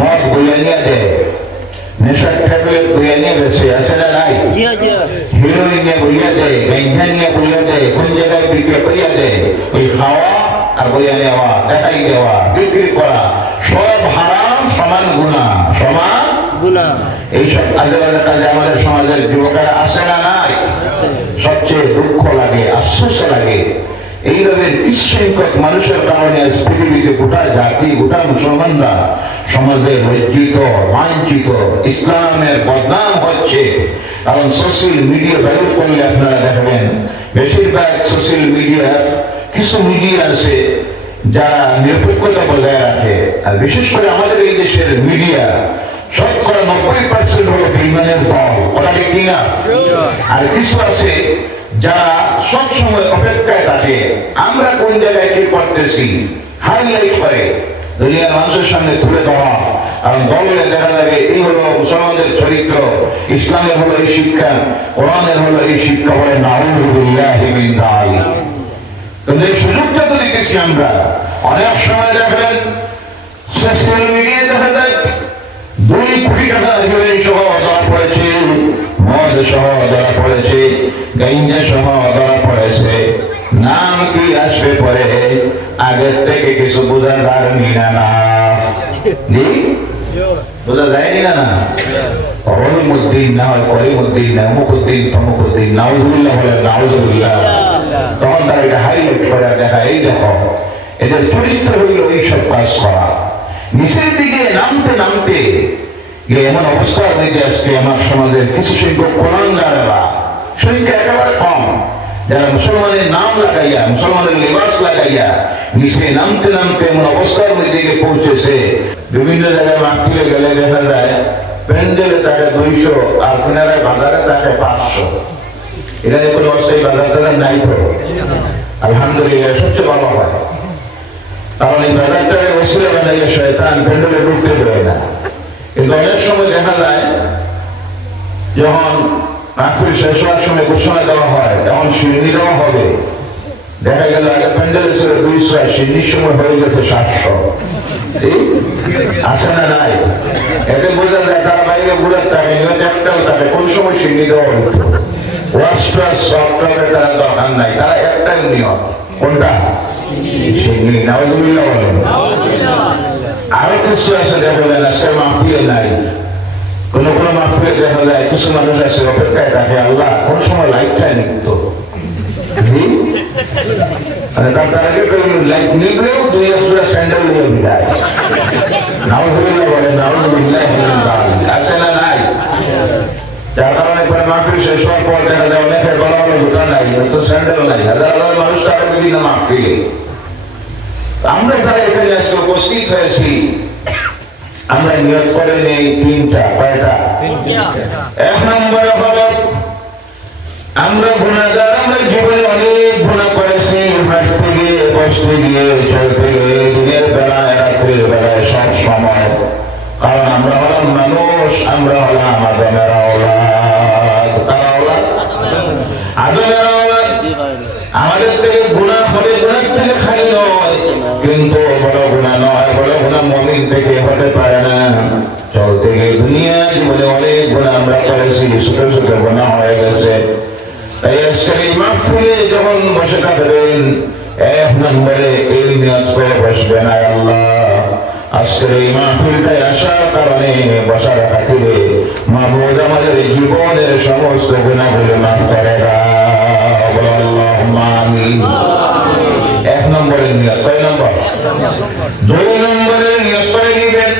মদ বইয়া নিয়ে দেয়, নেশার ট্যাবলেট বইয়া নিয়ে বেশি আছে না নাই, হিরোইন নিয়ে বইয়া দেয়, গাঞ্জা নিয়ে বইয়া দেয়, কোন জায়গায় বিক্রি করিয়া দেয়, ওই খাওয়া আর বইয়া নেওয়া, দেখাই দেওয়া, বিক্রি করা সব হারাম, সমান গুনাহ, সমান গুনাহ। এইসব আজেবাজে কাজে আমাদের সমাজের যুবকেরা আসে না নাই? সবচেয়ে দুঃখ লাগে, আশ্বাস লাগে। এইভাবে কিছু সংখ্যক মানুষের কারণে আজ পৃথিবীতে গোটা জাতি, গোটা মুসলমানরা সমাজে লজ্জিত, লাঞ্ছিত, ইসলামের বদনাম হচ্ছে। কারণ সোশ্যাল মিডিয়া ব্যবহার করলে আপনারা দেখবেন বেশিরভাগ সোশ্যাল মিডিয়ার কিছু মিডিয়া আছে যারা নিরপেক্ষতা বজায় রাখে, আর বিশেষ করে আমাদের এই দেশের মিডিয়া শতকরা 90% হলো বেঈমানের দল, ওরা ঠিক কিনা? আর কিছু আছে যারা সবসময় অপেক্ষায় থাকে আমরা কোন জায়গায় কি করতেছি হাইলাইট করে দুনিয়ার মানুষের সামনে তুলে ধরা। কারণ দলে দেখা যাবে এই হলো মুসলমানদের চরিত্র, ইসলামের হলো এই শিক্ষা, কোরআনের হলো এই শিক্ষা, বলে নাউযুবিল্লাহি মিন যালিক। কিন্তু এই সুযোগটা তো দিতেছি আমরা। অনেক সময় দেখেন সোশ্যাল মিডিয়ায় দেখা যায় 2 কোটি টাকা হিরোইন সহ ধরা পড়েছে, মদ সহ ধরা পড়েছে, গাঞ্জা সহ ধরা পড়েছে। নাম কি আসবে পরে আগের থেকে কিছু বোঝা যায়নি না, বোঝা যায়নি না। করিমউদ্দিন না হয় করিমউদ্দিন না, অমুকউদ্দিন তমুকউদ্দিন, নাউযুবিল্লাহ বলে নাউযুবিল্লাহ। তখন তারা এটা হাইলাইট করে দেখা, এই দেখো এদের চরিত্র হইল এইসব কাজ করা। নিচের দিকে নামতে নামতে এমন অবস্থার মধ্যে আজকে আমার সমাজের কিছু সংখ্যক কোরআনদারেরা সংখ্যা একেবারে কম, যারা মুসলমানের নাম লাগাইয়া, মুসলমানের লেবাস লাগাইয়া নিচে নামতে নামতে এমন অবস্থার মধ্যে পৌঁছেছে। বিভিন্ন জায়গায় মাহফিলে গেলে দেখা যায় প্যান্ডেলে তাকে 200 আর কিনারায় বাজারে তাকে 500। এটা কোনো অস্থায়ী বাজার টাজার নাই তো, আলহামদুলিল্লাহ সবচেয়ে ভালো হয়। কারণ এই বাজারটাকে ওসিলা বানাইয়া শয়তান প্যান্ডেলে ঢুকতে দেয় না। কিন্তু অনেক সময় দেখা যায় যখন মাহফিল শেষ হওয়ার সময় ঘোষণা দেওয়া হয়, যখন সিন্নি দেওয়া হবে, দেখা গেল আগে প্যান্ডেলে ছিল 200, সিন্নির সময় হয়ে গেছে 700। আছে না নাই? এতে বোঝা যায় তারা বাইরে ঘুরে থাকে, নিয়ত একটাও থাকে কোন সময় সিন্নি দেওয়া হতো। ওয়াশটা সবটাকে তারা দরকার নাই, তারা একটাই নিয়ত, কোনটা? সিন্নি। নাউযুবিল্লাহ বলেন। আরো কিছু আছে দেখা যায় না, সে মাহফিলে নাই। কোন কোন মাহফিলে দেখা যায় কিছু মানুষ আছে অপেক্ষায় থাকে, আল্লাহ কোন সময় লাইটটাই নিত, জি তার আগে লাইট নিবলেও 2 স্যান্ডেল নিয়ে বিদায়। নাউযুবিল্লাহ বলেন নাউযুবিল্লাহ। আছে না নাই? যার কারণে পরে মাহফিল শেষ হওয়ার পর দেখা যায় অনেকের বড় বড় দোকান নাই, তো স্যান্ডেল নাই, হাজার হাজার মানুষ তারা বিভিন্ন মাহফিলে। আমরা যারা এখানে এসে উপস্থিত হয়েছি আমরা নিয়ত করে নেই 3টা। কয়টা? 1 নম্বরে হলো আমরা গুনাহগার, আমরা জীবনে অনেক গুনাহ করেছি, হাঁটতে গিয়ে, বসতে গিয়ে, চলতে গিয়ে, দিনের বেলায়, রাত্রের বেলায়, সব সময়। কারণ আমরা হলাম মানুষ, আমরা হলাম আদমের আওলাদ। কার আওলাদ? আদমের আওলাদ। আমাদের থেকে গুনাহ হবে, গুনাহ থেকে খাই নয়, কিন্তু বড় গুনাহ নয়, বড় গুনাহ মুমিন থেকে হতে পারে না। চলতে গিয়ে দুনিয়া জীবনে অনেক গুনাহ আমরা করেছি, ছোট ছোট গুনাহ হয়ে গেছে। তাই আজকে এই মাহফিলে যখন বসে থাকবেন 1 নম্বরে এই নিয়ত করে বসবেন, আল্লাহ আজকের এই মাহফিলটায় আসার কারণে, বসার খাতিরে মাহবুব আমাদের জীবনের সমস্ত গুনাহগুলো মাফ করে দাও, আল্লাহুম্মা আমিন। 1 নম্বরের নিয়ত। কয় নম্বর? 2 নম্বরের নিয়ত করে নিবেন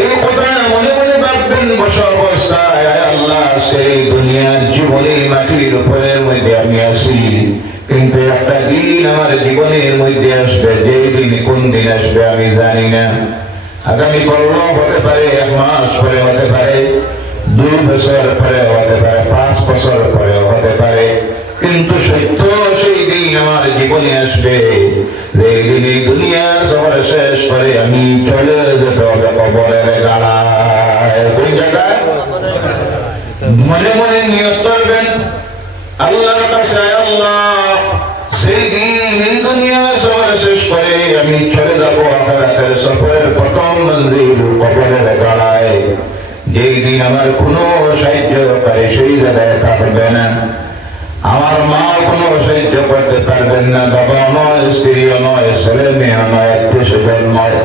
এই কথা মনে মনে ভাববেন বসা অবস্থায়, আল্লাহ সেই দুনিয়ার জীবনে মাটির উপরের মধ্যে আমি আসি, কিন্তু একটা দিন আমার জীবনের মধ্যে আসবে, যে দিন কোন দিন আসবে আমি জানি না। আগামী কল্প হতে পারে, 1 মাস পরে হতে পারে, 2 বছর পরে হতে পারে, 5 বছর পরে হতে পারে, কিন্তু সত্য সেই দিন আমার জীবনে আসবে, যে দিন দুনিয়ার সবার শেষ করে আমি চলে যেতে হবে কবরের গাড়ায়। কোন জায়গায়? মনে মনে নিয়ত করবেন আল্লাহর কাছে, আল্লাহ সেই দিন এই দুনিয়া সবার শেষ করে আমি চলে যাব আখিরাতের সফরের প্রথম মন্দির কবরের গড়ায়, যেই দিন আমার কোনো সাহায্যকারী সেই জায়গায় থাকবে না, আমার মা কোনো সাহায্য করতে পারবেন না, বাবা নয়, স্ত্রীও নয়, ছেলে মেয়ে নয়, আত্মীয় স্বজন নয়,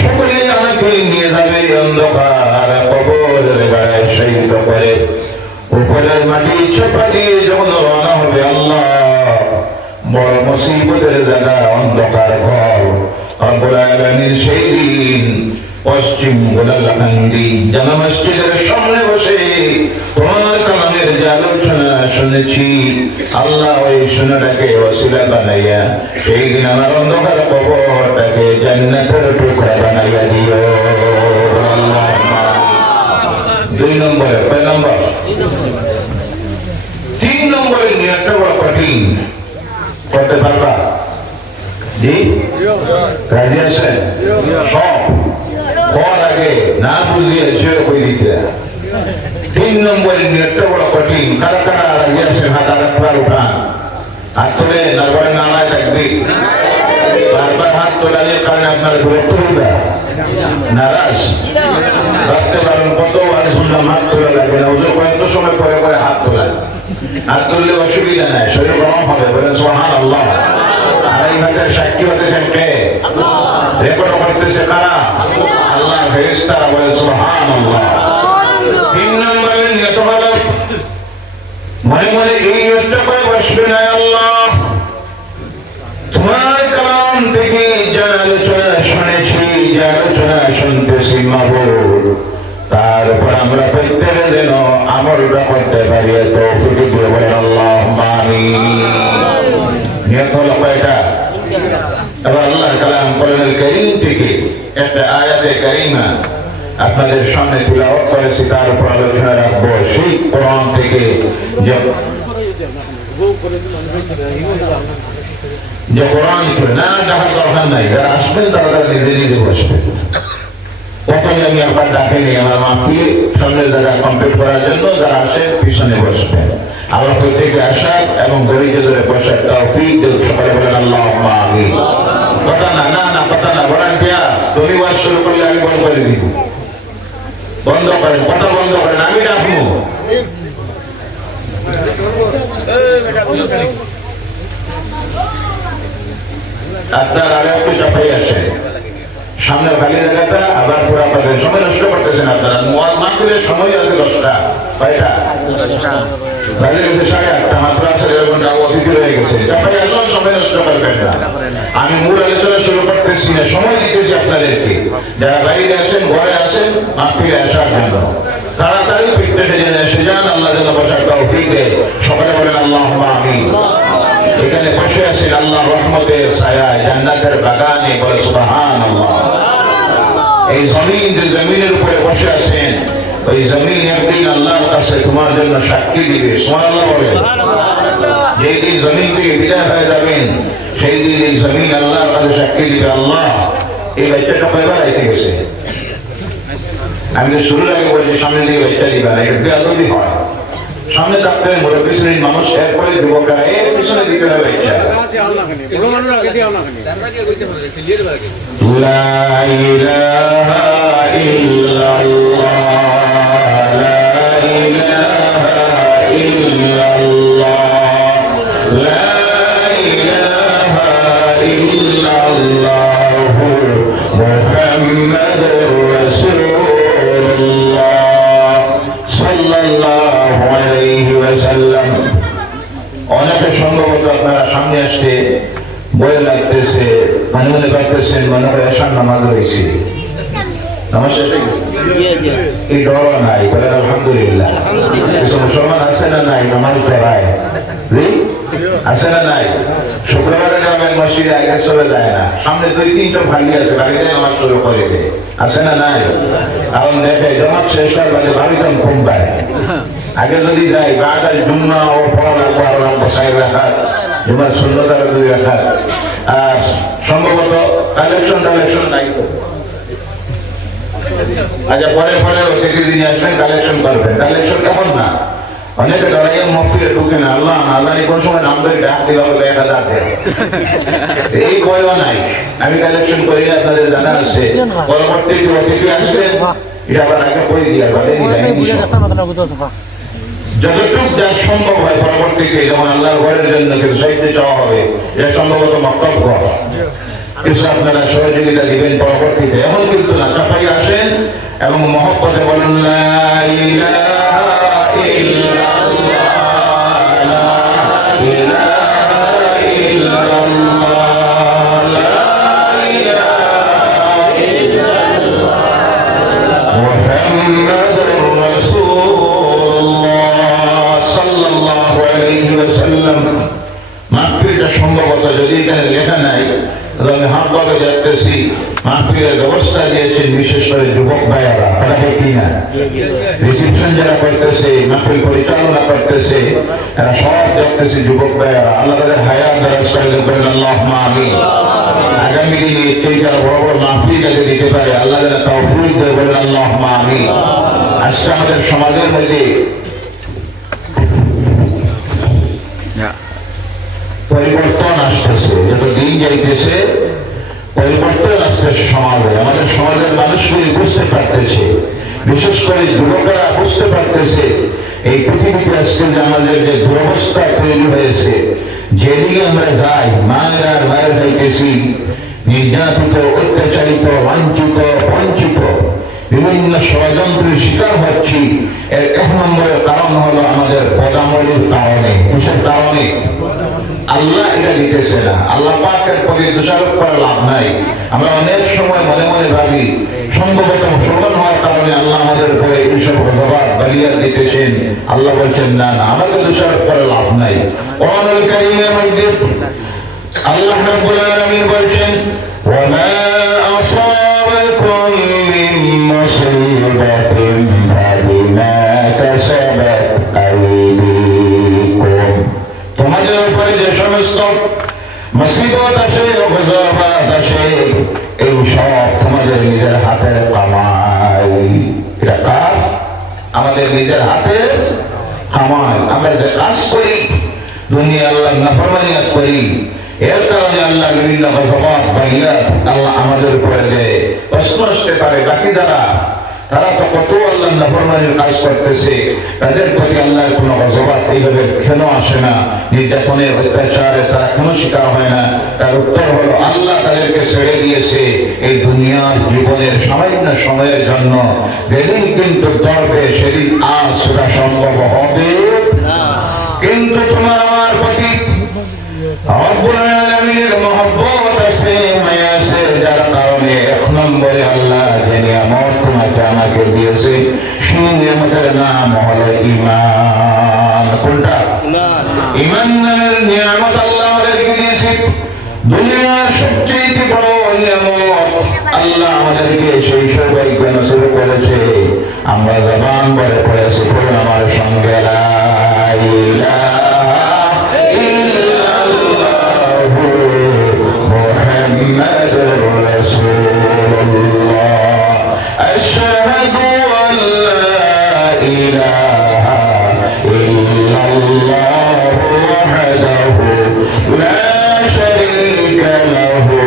সকলেই আমাকে নিয়ে যাবে অন্ধকার কবরের গড়ায় শায়িত করে। উপরের মাটি চাপা দিয়ে যখন রওনা হবে, আল্লাহ বড় মুসিবতের জায়গা, অন্ধকার ঘর। রব্বুল আলামিন সেই দিন পশ্চিম গোলাকান্দি জামা মসজিদের সামনে বসে তোমার কালামের যে আলোচনা শুনেছি, আল্লাহ ওই শোনাটাকে ওসিলা বানাইয়া সেই দিন আমার অন্ধকার কবরটাকে জান্নাতের টুকরা বানাইয়া দিও। দুই নম্বরে, কয় নম্বর? 3 নম্বরে নিয়তটা বড় কঠিন, করতে পারবা? জি, রাজি আছেন? সব হওয়ার আগে না বুঝিয়ে ছেড়ে করে দিতে। 3 নম্বরের নিয়তটা বড় কঠিন। কারা কারা রাজি আছেন? হাত আরেকবার উঠান, হাত তুলে তারপরে নামায় থাকবে। বারবার হাত তোলার কারণে আপনার বিরক্ত হইবে, নারাজ রাখতে পারেন। কত আর শুনলাম হাত তোলা লাগে না, ওদের কয়েক সময় পরে পরে হাত তোলা, হাত তুললে অসুবিধা নাই, শরীর গরম হবে। বলেন সুবহানাল্লাহ। আর এই হাতের সাক্ষী হতেছেন কে? রেকর্ড করতেছে কারা? আল্লাহ, ফেরেশতারা। বলেন সুবহানাল্লাহ। 3 নম্বরের নিয়ত হলো মনে মনে এই নিয়তটা করে বসবে না, আল্লাহ তোমার কালাম থেকে যা আলোচনা শুনেছি, যা আলোচনা শুনতেছি মাবুদ, তারপর আমরা প্রত্যেকে যেন আমলটা করতে পারি, তৌফিক দিয়ে বলেন আল্লাহুম্মা আমিন। নিয়ত হলো কয়টা? এবার আল্লাহর কালাম কোরআনুল কারীম থেকে একটা আয়াতে কারিমা আপনাদের সামনে তিলাওয়াত করেছি, তার উপর আলোচনা রাখবো। সেই কোরআন থেকে যে কোরআন না ডাকার দরকার নাই, যারা আসবেন তারা নিজে নিজে বসবেন। প্রথমে আমি আপনার ডাকেনি, আমার মাহফিলে সামনের জায়গা কমপ্লিট করার জন্য যারা আসেন পিছনে বসবেন। আমরা প্রত্যেকে আসার এবং ধৈর্য ধরে বসার তৌফিক দেন। সকালে বলেন আল্লাহুম্মা আমিন। কথা না, না না, কথা না, বলেন কিয়া তুমি ওয়াজ শুরু করলে আমি বন্ধ করে দিব। বন্ধ করেন, কথা বন্ধ করেন, আমি ডাকবো। আপনার আগে একটু চাপাই আসে, সামনে খালি জায়গাটা আবার পুরা পাবেন। সময় নষ্ট করতেছেন আপনারা। মাহফিলের সময় আছে 10টা, কয়টা? বাজে গেছে 8:30, মাত্র আছে 1.5 ঘন্টা অতিথি রয়ে গেছে। চাপাই আসুন, সময় নষ্ট করবেন না। আমি মূল আলোচনা শুরু করতেছি না, সময় দিতেছি আপনাদেরকে। যারা বাইরে আছেন, ঘরে আছেন, মাহফিলে আসার জন্য তাড়াতাড়ি প্রত্যেকে জেনে এসে যান। আল্লাহ যেন বসার তৌফিক দেয়। সকালে বলেন আল্লাহুম্মা আমিন। এখানে বসে আছেন আল্লাহ রহমতের ছায়ায়, জান্নাতের বাগানে, বলে সুবহানাল্লাহ। এই জমিন, যে জমিনের উপরে বসে আছেন, ওই জমিন একদিন আল্লাহর কাছে তোমার জন্য সাক্ষী দিবে। সুবহানাল্লাহ বলেন। যেই দিন জমিন থেকে বিদায় হয়ে যাবেন, সেই দিন এই জমিন আল্লাহর কাছে সাক্ষী দিবে, আল্লাহ এই বাচ্চাটা কয়বার এসে গেছে। আমি তো শুরুর আগে বলছি সামনে দিয়ে বাচ্চা দিবা না, এটা বেয়াদবি হয়। সামনে থাকতে হবে মুরব্বী শ্রেণীর মানুষ, এরপরে যুবকরা, এর পিছনে দিতে হবে বাচ্চা। লা ইলাহা ইল্লাল্লাহ, লা ইলাহা ইল্লাল্লাহ, লা ইলাহা ইল্লাল্লাহ মুহাম্মাদুর রাসূলুল্লাহ সাল্লাল্লাহু আলাইহি ওয়াসাল্লাম। অনেকে সম্ভবত আপনারা সামনে আসতে বয়ে লাগতেছে, মনে মনে ভাবতেছেন মনে হয় আসার নামাজ রয়েছে, নামাজ শেষ হয়ে গেছে, এই ডর নাই। বলেন আলহামদুলিল্লাহ। কিছু মুসলমান আছে না নাই নামাজ পড়ায়? আছে না নাই? শুক্রবারে যাবেন মসজিদে, আগে চলে যায় না, সামনে 2-3টা খালি আছে, বাড়িতে নামাজ শুরু করে দেয়। আছে না নাই? কারণ দেখে জমাত শেষ হয় বাজে 12টার ঘুম পায়। আগে যদি যাই বাদাল জুম্মা ও পড়া লাগবো 4 রাকাত, জুমার সুন্নতার 2 রাকাত। আর সম্ভবত কালেকশন নাই তো। আচ্ছা, পরে পরে অতিথি দিনে আসবেন, কালেকশন করবেন। কালেকশন কেমন না অনেকে দাঁড়াইয়া মফিলে ঢুকে না, আল্লাহ আল্লাহ কোন সময় নাম ধরে ডাক দিবা বলে 1000 দেয়, এই বয়ও নাই। আমি কালেকশন করি না, আপনাদের জানা আছে। পরবর্তীতে অতিথি আসবেন, এটা আবার আগে বই দিয়ে বাদে যতটুক যা সম্ভব হয় পরবর্তীতে, যেমন আল্লাহর ঘরের জন্য কিছু সাহিত্য চাওয়া হবে, এটা সম্ভবত মক্তব্য কিছু আপনারা সহযোগিতা দিবেন পরবর্তীতে। এমন কিন্তু না, চাপাই আসেন এবং মহব্বতে বলেন লা ইলাহা ইল্লাল্লাহ, লা ইলাহা ইল্লাল্লাহ, লা ইলাহা ইল্লাল্লাহ, মুহাম্মাদুর রাসূলুল্লাহ সাল্লাল্লাহু আলাইহি ওয়াসাল্লাম। মাহফিলটা সম্ভবত যদি এখানে লেখা নাই, আমি হাত ভাবে যাচ্তেছি, মাহফিলের ব্যবস্থা দিয়েছেন বিশেষ করে যুবক ভাইয়ারা, তারা কি না রিসিপশন যারা করতেছে, মাহফিল পরিচালনা করতেছে, এরা সব যাচ্তেছে যুবক ভাইয়ারা। আল্লাহ তাদের হায়াত দারাজ করে দেবেন, আল্লাহুম্মা আমিন। আগামী দিনে এই যারা বড় বড় মাহফিল যাতে দিতে পারে, আল্লাহ যারা তৌফিক দেয় বলেন, আল্লাহুম্মা আমিন। আজকে আমাদের সমাজের মধ্যে পরিবর্তন আসতেছে, যত দিন যাইতেছে পরিবর্তন আসতেছে সমাজে। আমাদের সমাজের মানুষগুলি বুঝতে পারতেছে, বিশেষ করে যুবকেরা বুঝতে পারতেছে এই পৃথিবীতে আজকে যে আমাদের যে দুরবস্থা তৈরি হয়েছে, যেদিকে আমরা যাই মায়ের আর মায়ের যাইতেছি, নির্যাতিত, অত্যাচারিত, লাঞ্ছিত, বঞ্চিত, বিভিন্ন ষড়যন্ত্রের শিকার হচ্ছি। এর 1 নম্বরের কারণ হলো আমাদের বদামলির কারণে। কিসের কারণে? আল্লাহ এটা দিতেছে না। আল্লাহ পাকের প্রতি দোষারোপ করে লাভ নাই। আমরা অনেক সময় মনে মনে ভাবি সম্ভবত মুসলমান হওয়ার কারণে আল্লাহ আমাদের উপরে এইসব জবাব বালিয়াত দিতেছেন। আল্লাহ বলছেন না না, আমাকে দোষারোপ করে লাভ নাই। কোরআনুল কারীমের মধ্যে আল্লাহ রাব্বুল আলামিন বলছেন, ওয়া মা আসাবাকুম মিন মুসিবাতিন ফাবিমা কাসাবাত আইদিকুম। তোমাদের উপরে যে সমস্ত মুসিবত আসে, গজবাত আসে, এই সব তোমাদের নিজের হাতের কামাই। এটা কার? আমাদের নিজের হাতের কামাই। আমরা যে কাজ করি, দুনিয়া আল্লাহ নাফরমানিয়াত করি, এর কারণে আল্লাহ বিভিন্ন গজবাত বালিয়াত আল্লাহ আমাদের উপরে দেয়। প্রশ্ন আসতে পারে, বাকি তারা তো কত আল্লাহ নাফরমানির কাজ করতেছে, তাদের প্রতি আল্লাহর কোনো গজবাত এইভাবে কেন আসে না? নির্যাতনের, অত্যাচারে তারা কেন শিকার হয় না? তার উত্তর হলো আল্লাহ তাদেরকে ছেড়ে দিয়েছে এই দুনিয়ার জীবনের সামান্য সময়ের জন্য। যেদিন কিন্তু ধরবে সেদিন আর সেটা সম্ভব হবে না। কিন্তু তোমার আমার প্রতি রব্বুল আলামিনের মহব্বত আছে, মায়া আছে, যার কারণে 1 নম্বরে আল্লাহ যে নিয়ামত তোমাকে আমাকে দিয়েছে, সেই নিয়ামতের নাম হলো ঈমান। কোনটা? ঈমান নামের নিয়ামত আল্লাহ আমাদেরকে দিয়েছে। দুনিয়ার সবচেয়ে বড় নিয়ামত আল্লাহ আমাদেরকে সেই সৌভাগ্য নসিব করেছে। আমরা জবান বলে পড়েছি, পড়ুন আমার সঙ্গে, লা ইলাহা মুহাম্মাদুর রাসূলুল্লাহ, আশহাদু আন লা ইলাহা ইল্লাল্লাহ ওয়াহদাহু লা শারীকা লাহু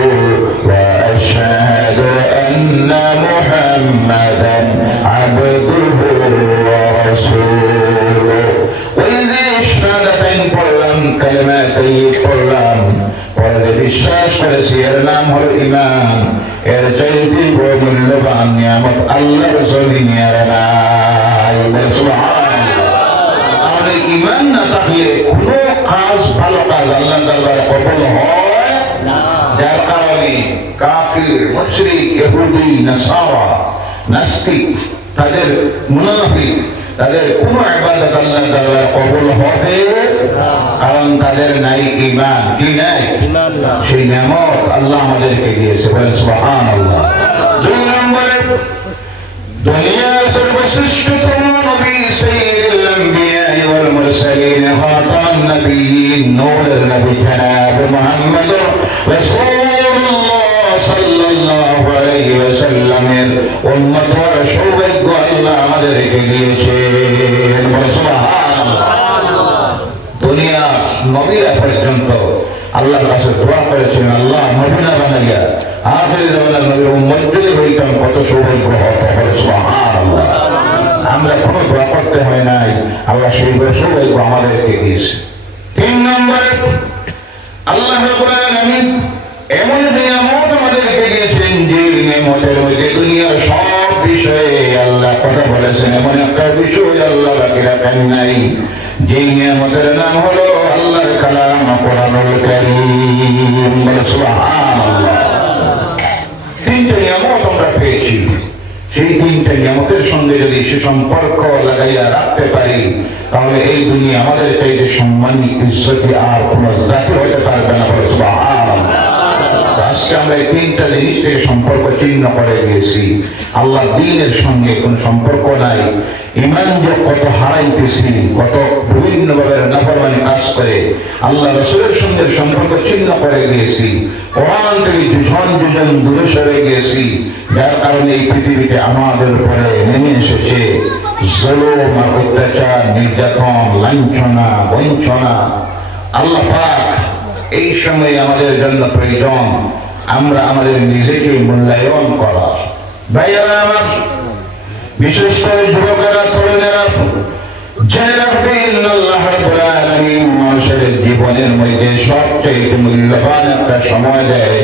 ওয়া আশহাদু আন্না মুহাম্মাদান আবদুহু ওয়া রাসূলুহু। ওই যে শাহাদাতাইন পড়লাম, কালিমা তাইয়্যিব পড়লাম, পরে বিশ্বাস করেছি এর নাম হলো ঈমান। এর চাইতে বড় মূল্যবান নিয়ামত আল্লাহর জমিনে আর নাই। তাহলে ঈমান না থাকলে কোনো কাজ, ভালো কাজ আল্লাহর দরবারে কবুল হয় না। যার কারণে কাফির, মুশরিক, ইহুদি, নাসারা, নাস্তিক, তাদের মুনাফিক, তাদের কোনো ইবাদত আল্লাহর দরবারে কবুল হবে না, কারণ তাদের নাই ঈমান। কি নাই? সেই নিয়ামত আল্লাহ আমাদেরকে দিয়েছে, বলেন সুবহানাল্লাহ। 2 নম্বরে দুনিয়ার সর্বশ্রেষ্ঠতম নবী সাইয়্যিদুল আম্বিয়া ওয়াল মুরসালিন, খাতামুন নবিয়্যিন, নূরের নবী জনাব মুহাম্মদুর রাসূলুল্লাহ সাল্লাল্লাহু আলাইহি ওয়াসাল্লামের উম্মত হওয়ার সৌভাগ্য আল্লাহ আমাদেরকে দিয়েছেন, বলেন সুবহানাল্লাহ। নবীরা পর্যন্ত আল্লাহর কাছে দোয়া করেছেন, আল্লাহ নবীনা বানাইয়া আখির জামানার নবীর উম্মত যদি হইতাম কত সৌভাগ্য হতো। সুবহানাল্লাহ। আমরা কোনো দোয়া করতে হয় নাই, আল্লাহ সেই সৌভাগ্য আমাদেরকে দিয়েছে। 3 নম্বরে আল্লাহ রাব্বুল আলামিন এমন নিয়ামত আমাদেরকে দিয়েছেন যে নিয়ামতের মধ্যে দুনিয়ার সব বিষয়ে আল্লাহ কথা বলেছেন, এমন একটা বিষয় আল্লাহ বাকি রাখেন নাই, যে নিয়ামতের নাম হলো আল্লাহর কালাম কোরআনুল কারীম। সুবহানাল্লাহ। 3টা নিয়ামত আমরা পেয়েছি, সেই 3টা নিয়ামতের সঙ্গে যদি সুসম্পর্ক লাগাইয়া রাখতে পারি তাহলে এই দুনিয়া আমাদের চাইতে সম্মানী ইজ্জতি আর কোন জাতি হতে পারবে না। সুবহানাল্লাহ। আজকে আমরা এই 3টা জিনিস থেকে সম্পর্ক ছিন্ন করে গিয়েছি। আল্লাহ দ্বীনের সঙ্গে কোন সম্পর্ক নাই, ঈমান যে কত হারাইতেছি, কত বিভিন্ন ভাবে নাফরমানি কাজ করে আল্লাহ রাসূলের সঙ্গে সম্পর্ক ছিন্ন করে গিয়েছি, কোরআন থেকে যুজন দূরে সরে গিয়েছি, যার কারণে এই পৃথিবীতে আমাদের উপরে নেমে এসেছে জুলুম আর অত্যাচার, নির্যাতন, লাঞ্ছনা, বঞ্চনা। আল্লাহ পাক এই সময় আমাদের জন্য প্রয়োজন আমরা আমাদের নিজেকে মূল্যায়ন করা। ভাইয়েরা আমার, বিশেষ করে যুবকেরা, তরুণেরা জেনে রাখবেন আল্লাহ রাব্বুল আলামিন মানুষের জীবনের মধ্যে সবচেয়ে মূল্যবান একটা সময় দেয়,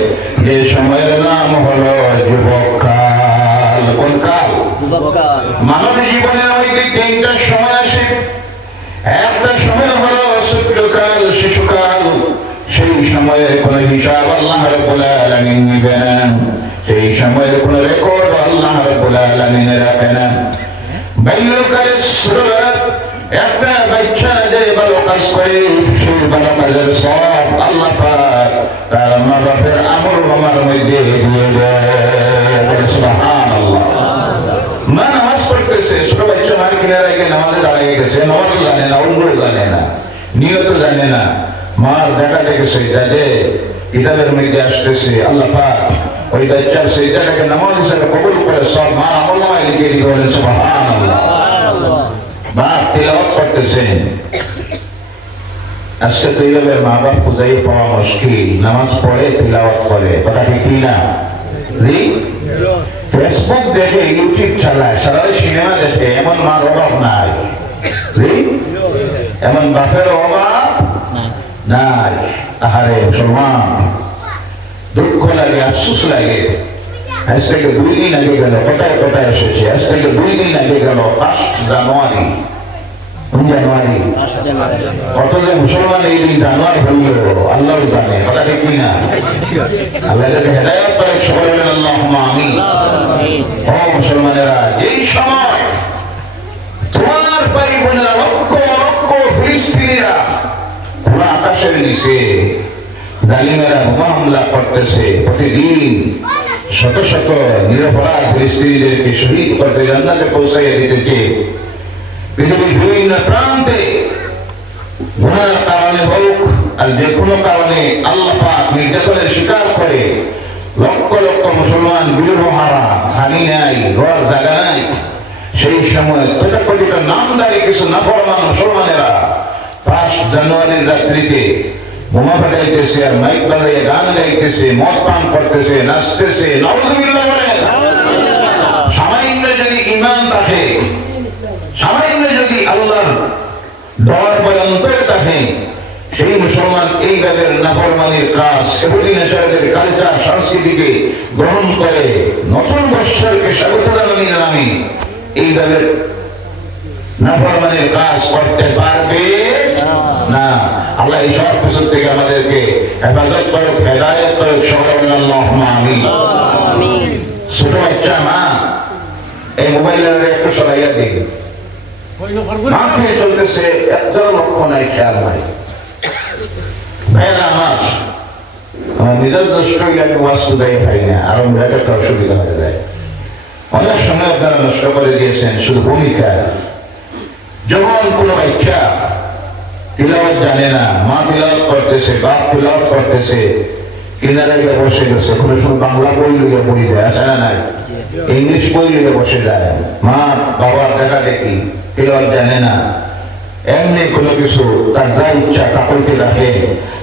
যে সময়ের নাম হলো যুবককাল। কোন কাল? যুবককাল। মানব জীবনের মধ্যে 3টা সময় আসে। একটা সময় হলো ছোট্টকাল, শিশুকাল। সেই সময়ে কোন হিসাব আল্লাহ রাব্বুল আলামিন নেবেন না, সেই সময়ের কোন রেকর্ড আল্লাহ রাব্বুল আলামিন রাখেন না। বাল্যকালের ছোটরা, একটা বাচ্চা যে ভালো কাজ করে সেই ভালো কাজের সব আল্লাহ পাক তার মা বাপের আমল নামার মধ্যে দিয়ে দেয়। সুবহানাল্লাহ। মা নামাজ পড়তেছে, ছোট বাচ্চা মার কিনারে গিয়ে নামাজে দাঁড়িয়ে গেছে, নামাজ জানে না, উজু জানে না, নিয়ত জানে না, মার দেখা দেখেছে যাতে কিতাবের মধ্যে আসতেছে আল্লাহ পাক ওই বাচ্চার সেইটাকে নামাজ হিসাবে কবুল করে সব মার আমল নামায় লিখে দিয়ে বলেন সুবহানাল্লাহ। বাপ তিলাওয়াত করতেছেন। আজকে তো এইভাবে মা বাপ খুঁজে পাওয়া মুশকিল, নামাজ পড়ে তিলাওয়াত করে, কথা ঠিক না? ফেসবুক দেখে, ইউটিউব চালায়, সারাদিন সিনেমা দেখে, এমন মার অভাব নাই, এমন বাপের অভাব নাই। আহারে মুসলমান, দুঃখ লাগে, আফসোস লাগে। আজ থেকে 2 দিন আগে গেল, কোথায় কোথায় এসেছে, আজ থেকে 2 দিন আগে গেল 1 জানুয়ারি। কোন জানুয়ারি? কত যে মুসলমান এই দিন জানুয়ারি হইল আল্লাহ জানে, কথা ঠিক না? আল্লাহ যাকে হেদায়েত করে সকলে বলেন আল্লাহুম্মা আমিন। ও মুসলমানেরা, যেই সময় তোমার ভাই বোনেরা লক্ষ লক্ষ ফিলিস্তিনিরা পুরো আকাশের নিচে জালিমেরা বোমা হামলা করতেছে, প্রতিদিন শত শত নিরপরাধ ফিলিস্তিনিদেরকে শহীদ করতে জান্নাতে পৌঁছাইয়া দিতেছে, পৃথিবীর বিভিন্ন প্রান্তে গুনার কারণে হোক আর যে কোনো কারণে আল্লাহ পাক নির্যাতনের শিকার করে লক্ষ লক্ষ মুসলমান বিলুহারা, খানি নাই, ঘর জায়গা নাই। সেই সময় তথাকথিত নামদারি কিছু নাফরমান মুসলমানেরা 5 জানুয়ারির রাত্রিতে বোমা ফাটাইতেছে আর মাইক বাজাইয়া গান গাইতেছে, মদ পান করতেছে, নাচতেছে। নাউযুবিল্লাহ বলেন। সামান্য যদি ঈমান থাকে, সামান্য যদি আল্লাহর ডর ভয় অন্তরে থাকে, সেই মুসলমান এইভাবে নাফরমানির কাজ, সেগুলি নেচারের কালচার, সংস্কৃতিকে গ্রহণ করে নতুন বৎসরকে স্বাগত জানানোর নামে এইভাবে নাফরমানির কাজ করতে পারবে না। আল্লাহ এই সব কিছু থেকে আমাদেরকে হেফাজত করুক, হেদায়েত করুক, সকলে বলেন আল্লাহুম্মা আমিন। ছোট বাচ্চা মা এই মোবাইলের একটু সরাইয়া দিন, মা খেয়ে চলতেছে, একজন লক্ষ্য নাই, খেয়াল নাই। ভাইয়েরা আমার, আমার নিজের দোষ হইলে আমি ওয়াজ খুঁজাই পাই না, আরো মেয়েটা একটা অসুবিধা হয়ে যায়। অনেক সময় আপনারা নষ্ট করে দিয়েছেন শুধু ভূমিকা। যখন কোনো বাচ্চা তিলাওয়াত জানে না, মা তিলাওয়াত করতেছে, বাপ তিলাওয়াত করতেছে, কিনারে গিয়ে বসে গেছে, কোনো সময় বাংলা বই লিয়ে বই যায়, আসে না নাই, ইংলিশ বই লিয়ে বসে যায়, মা বাবার দেখা দেখি তিলাওয়াত জানে না, এমনি কোনো কিছু তার যা ইচ্ছা তা করতে রাখে,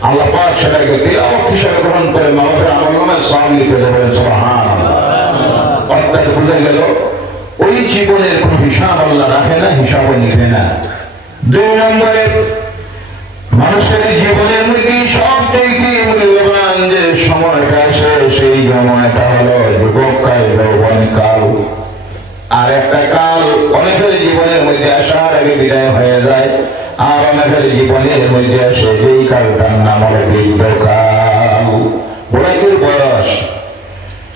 আল্লাহ পাক সেটাকে তিলাওয়াত হিসেবে গ্রহণ করে মাওলানা আমল নামায় সওয়াব লিখে দেবেন। সুবহানাল্লাহ। অর্থাৎ বুঝা গেল ওই জীবনের কোন হিসাব আল্লাহ রাখে না, হিসাবও নিবে না। 2 নম্বরে মানুষের জীবনের মধ্যে সবচেয়ে মূল্যবান যে সময়টা আছে সেই সময়টা হলো যুবককাল, যৌবনকাল। আর একটা কাল অনেকের জীবনের মধ্যে আসার আগে বিদায় হয়ে যায়, আর অনেকের জীবনের মধ্যে আসে যেই কালটার নাম হলো বৃদ্ধকাল, বুড়াইয়ের বয়স।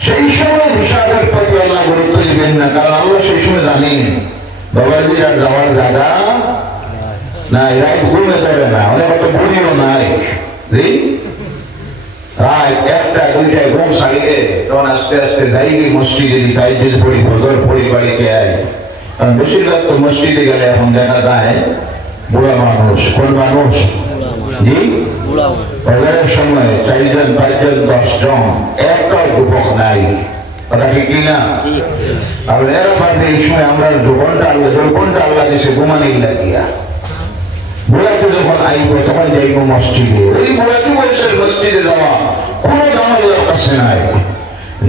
সেই সময় হিসাবের প্রতি আল্লাহ গুরুত্ব দিবেন না, কারণ আল্লাহ সেই সময় জানেন বাবাজির আর যাওয়ার জায়গা নাই, রাত ঘুমে যাবে না, অনেক তো বুড়িও নাই। রাত 1টা 2টায় ঘুম সারিয়ে তখন আস্তে আস্তে যাই মসজিদে তাইজুদ পড়ি, ফজর পড়ি, বাড়িতে আই। কারণ বেশিরভাগ তো মসজিদে গেলে এখন দেখা যায় বুড়া মানুষ। কোন মানুষ? জি, ফজরের সময় 4 জন 5 জন 10 জন, একটাও যুবক নাই। কথা কি না? আর এরা ভাবে এই সময় আমরা যৌবনটা আল্লাহ দিছে ঘুমানির লাগিয়া। বুড়াকে যখন আইব তখন যাইব মসজিদে। ওই বুড়াকে বলছে মসজিদে যাওয়া কোনো দাম আল্লাহর কাছে নাই।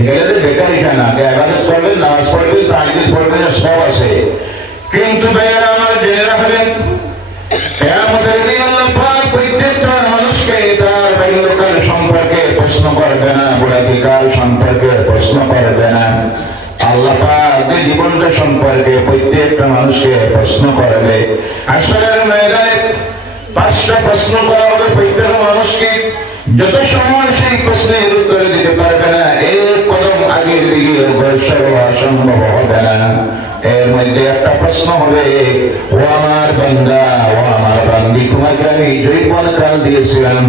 গেলে বেকারিটা না, ইবাদত করবেন, নামাজ পড়বেন, তাহাজ্জুদ পড়বেন, সব আছে। কিন্তু ভাইয়েরা আমার জেনে রাখবেন, কিয়ামতের দিন আল্লাহ পাক প্রত্যেকটা মানুষকে তার বাল্যকাল সম্পর্কে প্রশ্ন করবে না, বুড়াকে কাল সম্পর্কে প্রশ্ন করবে না। আল্লাহ পাক যে জীবনটা সম্পর্কে প্রত্যেকটা মানুষকে প্রশ্ন করবে। হাশরের ময়দানে 5টা প্রশ্ন করা হবে প্রত্যেক মানুষকে। যত সময় সেই প্রশ্নের উত্তর দিতে পারবে না, এক কদম আগের দিকে অগ্রসর হওয়া সম্ভব হবে না। এর মধ্যে একটা প্রশ্ন হবে, ও আমার বান্দা, ও আমার বান্দি, তোমাকে আমি যৌবন কাল দিয়েছিলাম,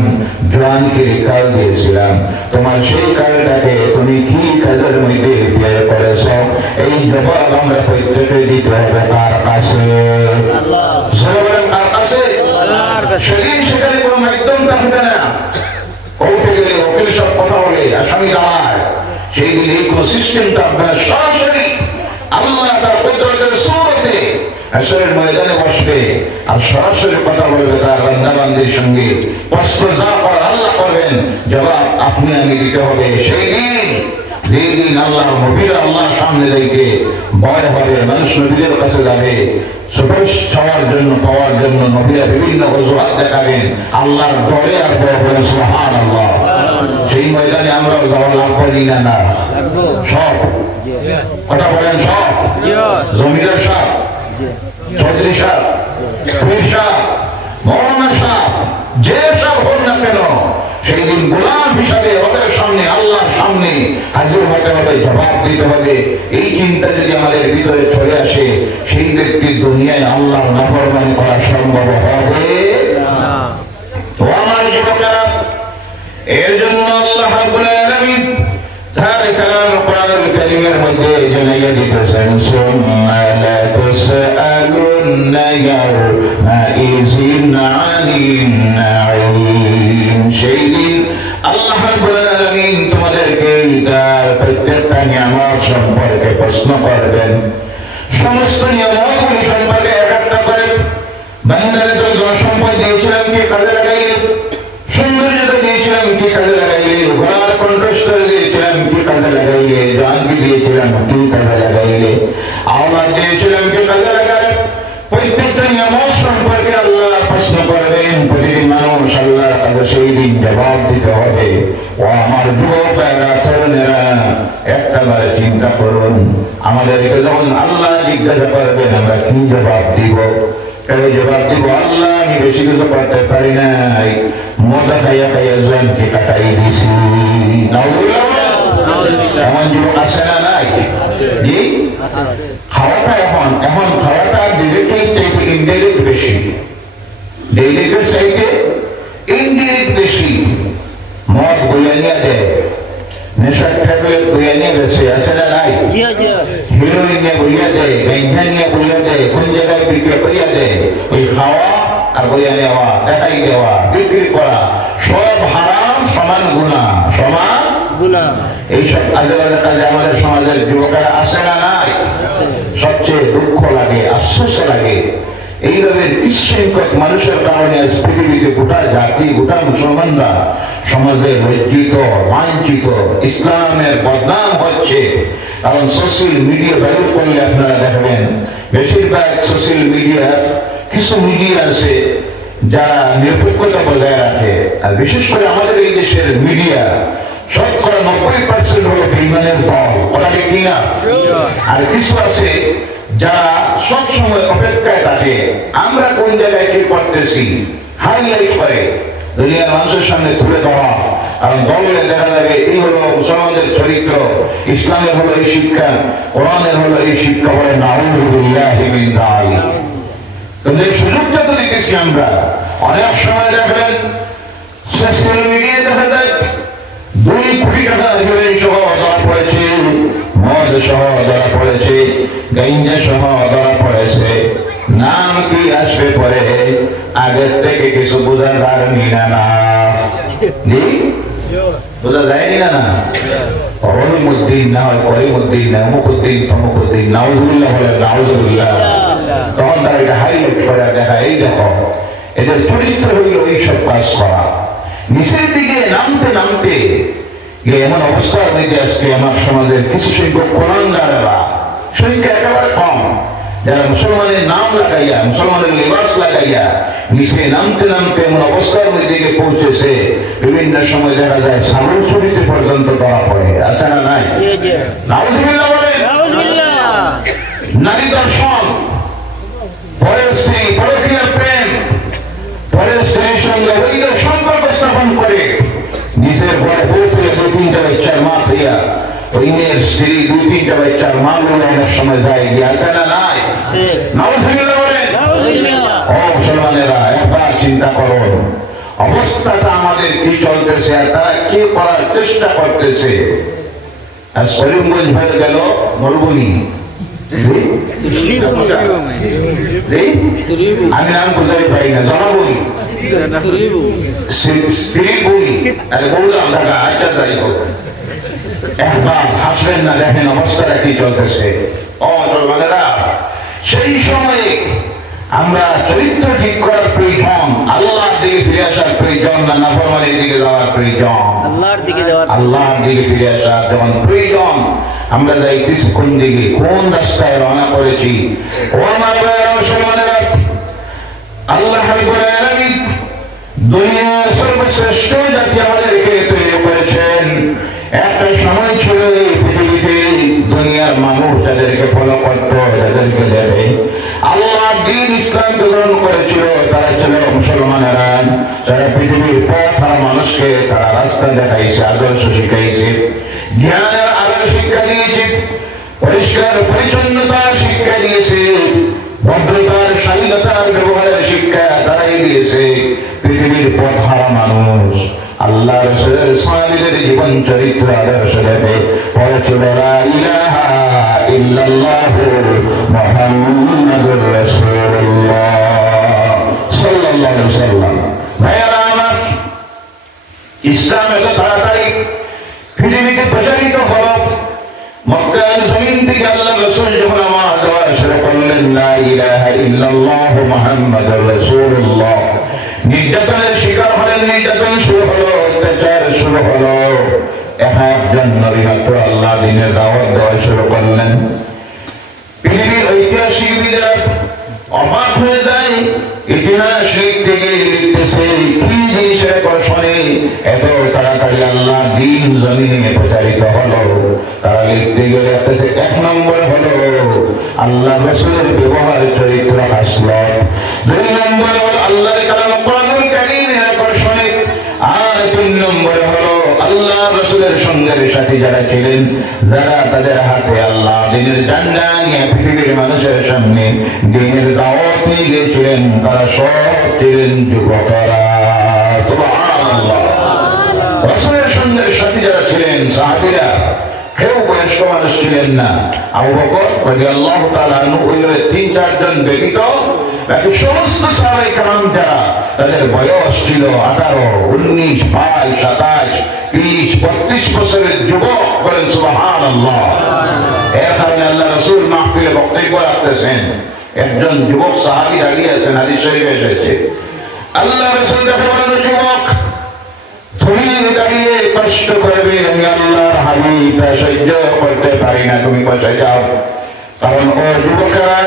জওয়ানকে কাল দিয়েছিলাম, তোমার সেই কালটাকে তুমি কি কাজের মধ্যে ব্যয় করেছ? এই জবাব আমরা প্রত্যেকে দিতে হবে কার কাছে? কার কাছে? সেদিন সেখানে কোনো মাধ্যম থাকবে না। কোর্টে গেলে ওকিল সব কথা বলে, আসামি দাঁড়ায়, সেই দিন এই কোনো সিস্টেম থাকবে না। সরাসরি আল্লাহ তার কুদরতের সূরতে হাশরের ময়দানে বসবে আর সরাসরি কথা বলবে তার বান্দা-বান্দীর সঙ্গে। প্রশ্ন যা করার আল্লাহ করবেন, জবাব আপনি আমি দিতে হবে। সেই দিন যেদিন আল্লাহ নবীরা আল্লাহর সামনে যাইতে ভয় হবে, মানুষ নবীদের কাছে যাবে সুপারিশ পাওয়ার জন্য নবীরা বিভিন্ন অজুহাত দেখাবেন, আল্লাহর ডরে আর ভয় বলে সুবহানাল্লাহ। সেই ময়দানে আমরাও যাওয়া লাভ করি না? না, সব কথা বলেন, সব জমিদার সাহেব, চৌধুরী সাহেব, পীর সাহেব, মৌলানা সাহেব, যে সব হন না কেন, সেই দিন গোলাম হিসাবে ওদের সামনে, আল্লাহর সামনে হাজির হতে হবে, জবাব দিতে হবে। এই চিন্তা যদি আমাদের ভিতরে চলে আসে, সেই ব্যক্তি দুনিয়ায় আল্লাহর নাফরমানি করা সম্ভব হবে না। তো আমার যুবকেরা, এর জন্য আল্লাহ রাব্বুল আলামিন তার কালাম কোরআনুল কারীমের মধ্যে জানাইয়া দিতেছেন, সুম্মা লা তুসআলুন্না ইয়াউমাইযিন আনিন নাঈম। সেই দিন আল্লাহ রাব্বুল আলামিন তোমাদেরকে তার প্রত্যেকটা নিয়ামত সম্পর্কে প্রশ্ন করবেন। সমস্ত নিয়ামতগুলি সম্পর্কে একটা করে, বান্দারে তো সম্পদ দিয়েছিলাম, কি কাজে লাগাইলে? সৌন্দর্যতা দিয়েছিলাম, কি কাজে লাগাইলে? ঘোড়ার কণ্ঠস্থল দিয়েছিলাম, কি কাজে লাগাইলে? জানকি দিয়েছিলাম, কি কাজে লাগাইলে? আওলাদ দিয়েছিলাম, কি কাজে লাগাইলে? প্রত্যেকটা নিয়ামত সম্পর্কে আল্লাহ প্রশ্ন করবেন। প্রতিটি মানুষ আল্লাহর কাছে সেই দিন জবাব দিতে হবে। ও আমার যুবকেরা, তরুণেরা, একটাবারে চিন্তা করুন, আমাদেরকে যখন আল্লাহ জিজ্ঞাসা করবেন আমরা কি জবাব দিব? কেউ জবাব দিব, আল্লাহ আমি বেশি কিছু করতে পারি নাই, মজা খাইয়া খাইয়া জনকে কাটাই দিছি। এমন যুবক আছে না? নাই? জি, খাওয়াটা এখন খাওয়াটা ডিরেক্ট চাইতে ইনডাইরেক্ট বেশি, ডিরেক্ট চাইতে ইনডাইরেক্ট বেশি। মদ বইয়া নিয়ে দেয়, নেশার ট্যাবলেট বইয়া নিয়ে বেশি, আছে না? নাই? হিরোইন নিয়ে বইয়া দেয়, গাঁজা নিয়ে বইয়া দেয়, কোন জায়গায় বিক্রি করিয়া দেয়। ওই খাওয়া আর বইয়া নেওয়া, দেখাই দেওয়া, বিক্রি করা, সব হারাম, সমান গুনাহ, সমান গুনাহ। এইসব কাজে আমাদের সমাজের যুবকেরা আছে না? নাই? সবচেয়ে দুঃখ লাগে, আফসোস লাগে, এইভাবে সংখ্যক মানুষের কারণে আজ পৃথিবীতে গোটা জাতি গোটা মুসলমানরা সমাজে লজ্জিত লাঞ্ছিত ইসলামের বদনাম হচ্ছে। কারণ সোশ্যাল মিডিয়া ব্যবহার করলে আপনারা দেখবেন বেশিরভাগ সোশ্যাল মিডিয়া কিছু মিডিয়া আছে যারা নিরপেক্ষতা বজায় রাখে, আর বিশেষ করে আমাদের এই দেশের মিডিয়া শতকরা 90% হলো বেঈমানের দল, ওরা কি না? আর কিছু আছে যারা সবসময় অপেক্ষায় থাকে আমরা কোন জায়গায় কি করতেছি হাইলাইট করে দুনিয়ার মানুষের সামনে তুলে দেওয়া। কারণ দলে দেখা যাবে এই হলো মুসলমানদের চরিত্র, ইসলামের হলো এই শিক্ষা, কোরআনের হলো এই শিক্ষা, বলে নাউযুবিল্লাহি মিন যালিক। কিন্তু এই সুযোগটা তো দেখেছি আমরা অনেক সময় দেখবেন সোশ্যাল মিডিয়ায় দেখা যায় 2 কোটি টাকা হিরোইন সহ ধরা পড়েছে, মদ সহ ধরা পড়েছে, গাঁজা সহ ধরা পড়েছে। নাম কি আসবে পরে আগের থেকে কিছু বোঝা যায়নি না বোঝা যায়নি না করিমউদ্দিন না হয় করিমউদ্দিন না অমুকুদ্দিন তমুকুদ্দিন নাউজুবিল্লাহ বলে নাউজুবিল্লাহ। তখন তারা এটা হাইলাইট করে দেখা এই দেখো এদের চরিত্র হইল এইসব কাজ করা। নিচের দিকে নামতে নামতে এমন অবস্থার মধ্যে আজকে আমার সমাজের কিছু সংখ্যক কোরআনদারেরা সংখ্যা একেবারে কম, যারা মুসলমানের নাম লাগাইয়া মুসলমানের লেবাস লাগাইয়া নিচে নামতে নামতে এমন অবস্থার মধ্যে পৌঁছেছে বিভিন্ন সময় দেখা যায় সামল চরিত্র পর্যন্ত ধরা পড়ে। আছে না নাই? নাউজুবিল্লাহ বলেন। নারী দর্শন, পরের স্ত্রী, পরকীয়া প্রেম, পরের স্ত্রীর সঙ্গে অবৈধ সম্পর্ক স্থাপন করে নিজের ঘরে পৌঁছে 2-3টা বাচ্চার মা থইয়া ওই মেয়ের স্ত্রী 2-3টা বাচ্চার মা বলে অনেক সময় যায় গিয়ে। আছে না নাই? নাউজুবিল্লাহ বলেন। ও মুসলমানেরা একবার চিন্তা করুন অবস্থাটা আমাদের কি চলতেছে আর তারা কি করার চেষ্টা করতেছে। আজ করিমগঞ্জ হয়ে গেল মরুভূমি। আমি নাম বুঝাই পাই না, জনভূমি স্ত্রীর ভূমি। আরে বললাম ঢাকা আচ্ছা যাই হোক, একবার হাসবেন না, দেখেন অবস্থাটা কি চলতেছে। ও মুসলমানেরা সেই সময়ে আমরা চরিত্র ঠিক করার প্রয়োজন, আল্লাহর দিকে ফিরে আসার প্রয়োজন না নাফরমানির দিকে যাওয়ার প্রয়োজন? আল্লাহর দিকে ফিরে আসার যখন প্রয়োজন আমরা যাইতেছি কোন দিকে, কোন রাস্তায় রওনা করেছি। ও আমার মুসলমানেরা, আল্লাহ রাব্বুল আলামিন দুনিয়ার সর্বশ্রেষ্ঠ জাতি আমাদেরকে তৈরি করেছেন। একটা সময় ছিল এই পৃথিবীতে দুনিয়ার মানুষ যাদেরকে ফলো করত, যাদেরকে দেবে আল্লাহ দ্বীন ইসলাম গ্রহণ করেছিল, তারা ছিল মুসলমানেরা। যারা পৃথিবীর পথ আর মানুষকে তারা রাস্তা দেখাইছে, আদর্শ শিখাইছে, জ্ঞানের আলো শিক্ষা দিয়েছে, পরিষ্কার পরিচ্ছন্নতার শিক্ষা দিয়েছে, ভদ্রতার শালীনতার ব্যবহারের শিক্ষা তারাই দিয়েছে। পৃথিবীর পথ হারা মানুষ আল্লাহ রাসূলের সাহাবীদের জীবন চরিত্র আদর্শ দেখে পড়েছিল লা ইলাহা ইল্লাল্লাহু মুহাম্মাদুর রাসূলুল্লাহ সাল্লাল্লাহু আলাইহি ওয়াসাল্লাম। ভাইরা আমার, ইসলাম এত তাড়াতাড়ি পৃথিবীতে প্রচারিত হল। মক্কার জমিন থেকে আল্লাহ রাসূল যখন আমার দেওয়া শুরু করলেন লা ইলাহা ইল্লাল্লাহু মুহাম্মাদুর রাসূলুল্লাহ, নির্যাতনের শিকার হলেন, নির্যাতন শুরু হলো, অত্যাচার শুরু হলো। একজন নবী মাত্র আল্লাহ দ্বীনের দাওয়াত দেওয়া শুরু করলেন। পৃথিবীর ঐতিহাসিকবিদরা অবাক হয়ে যায়, ইতিহাস থেকে লিখতেছে কি জিনিসের কর্ষণে এত তাড়াতাড়ি আল্লাহ দ্বীন জমিনে প্রচারিত হলো। তারা লিখতে গেলে এক নম্বর হলো আল্লাহ রাসূলের ব্যবহার চরিত্র হাসলত, 2 নম্বর হলো আল্লাহর কালাম কোরআনুল কারীমের আকর্ষণে, আর 3 নম্বর হলো আল্লাহ রাসূলের সঙ্গের সাথী যারা ছিলেন, যারা তাদের হাতে আল্লাহ দ্বীনের ঝান্ডা নিয়ে পৃথিবীর মানুষের সামনে দ্বীনের দাওয়াত নিয়ে গিয়েছিলেন, তারা সব ছিলেন যুবকরা। সুবহানাল্লাহ। রাসূলের সঙ্গের সাথী যারা ছিলেন সাহাবীরা, কেউ বয়স্ক মানুষ ছিলেন না। আবু বকর রাদিয়াল্লাহু তাআলা আনহু ওই 3-4 জন ব্যতীত বাকি সমস্ত সাহাবায়ে কেরাম যারা তাদের বয়স ছিল 18, 19, 22, 27, 30, 32 বছরের যুবক। বলেন সুবহানাল্লাহ। এর কারণে আল্লাহ রাসূল মাহফিলে বক্তব্য রাখতেছেন, একজন যুবক সাহাবী দাঁড়িয়ে আছেন, হাদিস শরীফে এসেছে, আল্লাহ রাসূল দেখে বলেন, যুবক তুমি দাঁড়িয়ে কষ্ট করবে, আমি আল্লাহর হাবিব তা সহ্য করতে পারি না, তুমি কোথায় যাও। কারণ ও যুবকেরা,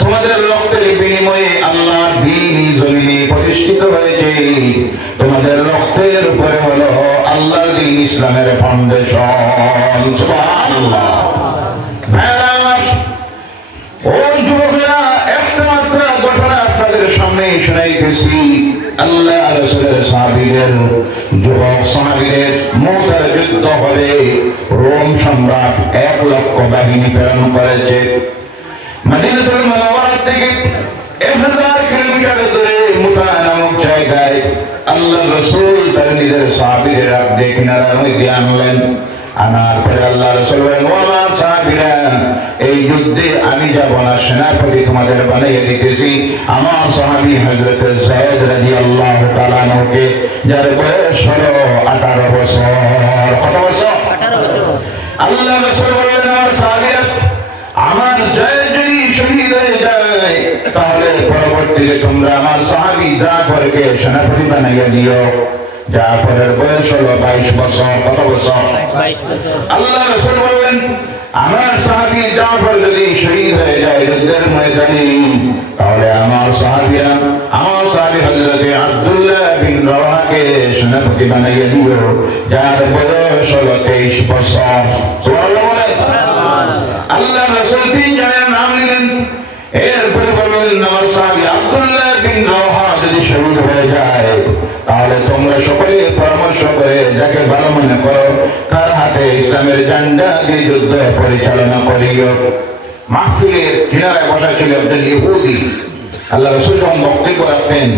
তোমাদের রক্তের বিনিময়ে আল্লাহর দ্বীন জমিনে প্রতিষ্ঠিত হয়েছে, তোমাদের রক্তের উপরে হলো আল্লাহর দ্বীন ইসলামের ফাউন্ডেশন। সুবহানাল্লাহ। ও যুবকেরা, একটা মাত্র ঘটনা আপনাদের সামনে শোনাইতেছি। আল্লাহ রাসূলের সাহাবীদের, যুবক সাহাবীদের মুতার যুদ্ধ হবে, রোম সম্রাট 1 লক্ষ বাহিনী প্রেরণ করেছে। মদিনাতুল মুনাওয়ারা থেকে 1000 কিলোমিটার দূরে মুতা নামক জায়গায় আল্লাহ রাসূল তার নিজের সাহাবীদের রাখতে কিনারার মধ্যে আনলেন। আনার পরে আল্লাহ রাসূল বলেন, ও আমার সাহাবীরা, এই যুদ্ধে আমি যাব না, সেনাপতি তোমাদের বানিয়ে দিতেছি। আমার সাহাবী হযরত যায়েদ রাদিয়াল্লাহু তাআলা আনহুকে, যার বয়স হলো 18 বছর। কত বছর? 18 বছর। আল্লাহ রাসূল বলেন, আমার সাহাবীরা, আমার যায়েদ যদি শহীদ হয়ে যায়, তাহলে পরবর্তীতে তোমরা আমার সাহাবী জাফরকে সেনাপতি বানিয়ে দিও। জাফরের বয়স হলো 22 বছর। কত বছর? 22 বছর। আল্লাহ রাসূল বললেন, আমার সাহাবী জাফর যদি শহীদ হয়ে যায় যুদ্ধের ময়দানে, তাহলে আমার সাহাবী হযরত আব্দুল্লাহ বিন রাওয়াহাকে সেনাপতি বানিয়ে দিও, যার বয়স হলো 23 বছর। সুবহানাল্লাহ। আল্লাহ রাসূল 3 জনের নাম নিলেন। এরপরে বললেন, আমার সাহাবী আব্দুল্লাহ বিন রাওয়াহা যদি শহীদ হয়ে যায়, তাহলে তোমরা সকলে পরামর্শ করে যাকে ভালো মনে করো তার হাতে ইসলামের ঝান্ডা দিয়ে যুদ্ধ পরিচালনা করিও। মাহফিলের কিনারায় বসা ছিল একজন ইহুদি। আল্লাহ রাসূল যখন বক্তব্য রাখতেন,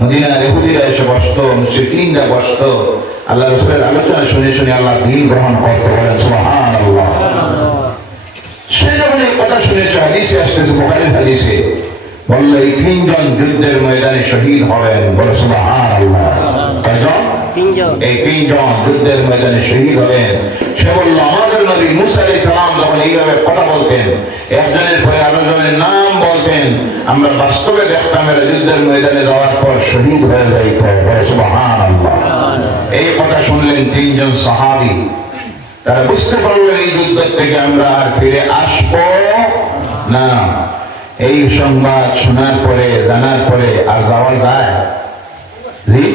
মদিনার ইহুদিরা এসে বসত, মুশরিকিনরা বসত। আল্লাহ রাসূলের আলোচনা শুনে শুনে আল্লাহ দ্বীন গ্রহণ করতে বলেন। সুবহানাল্লাহ। সে যখন এই কথা শুনেছে, হাদিসে আসতেছে, বুখারীর হাদিসে বলল, এই 3 জন যুদ্ধের ময়দানে শহীদ হবেন। বলে সুবহানাল্লাহ। কয়জন? 3 জন। এই 3 জন যুদ্ধের ময়দানে শহীদ হবেন। সে বলল, আমাদের নবী মুসা আলাইহিস সালাম যখন এইভাবে কথা বলতেন, একজনের পরে আরেকজনের নাম বলতেন, আমরা বাস্তবে দেখতাম এরা যুদ্ধের ময়দানে যাওয়ার পর শহীদ হয়ে যাইত। বলে সুবহানাল্লাহ। এই কথা শুনলেন 3 জন সাহাবী। তারা বুঝতে পারলেন এই যুদ্ধ থেকে আমরা আর ফিরে আসবো না। এই সংবাদ শোনার পরে, জানার পরে আর যাওয়া যায়? জি,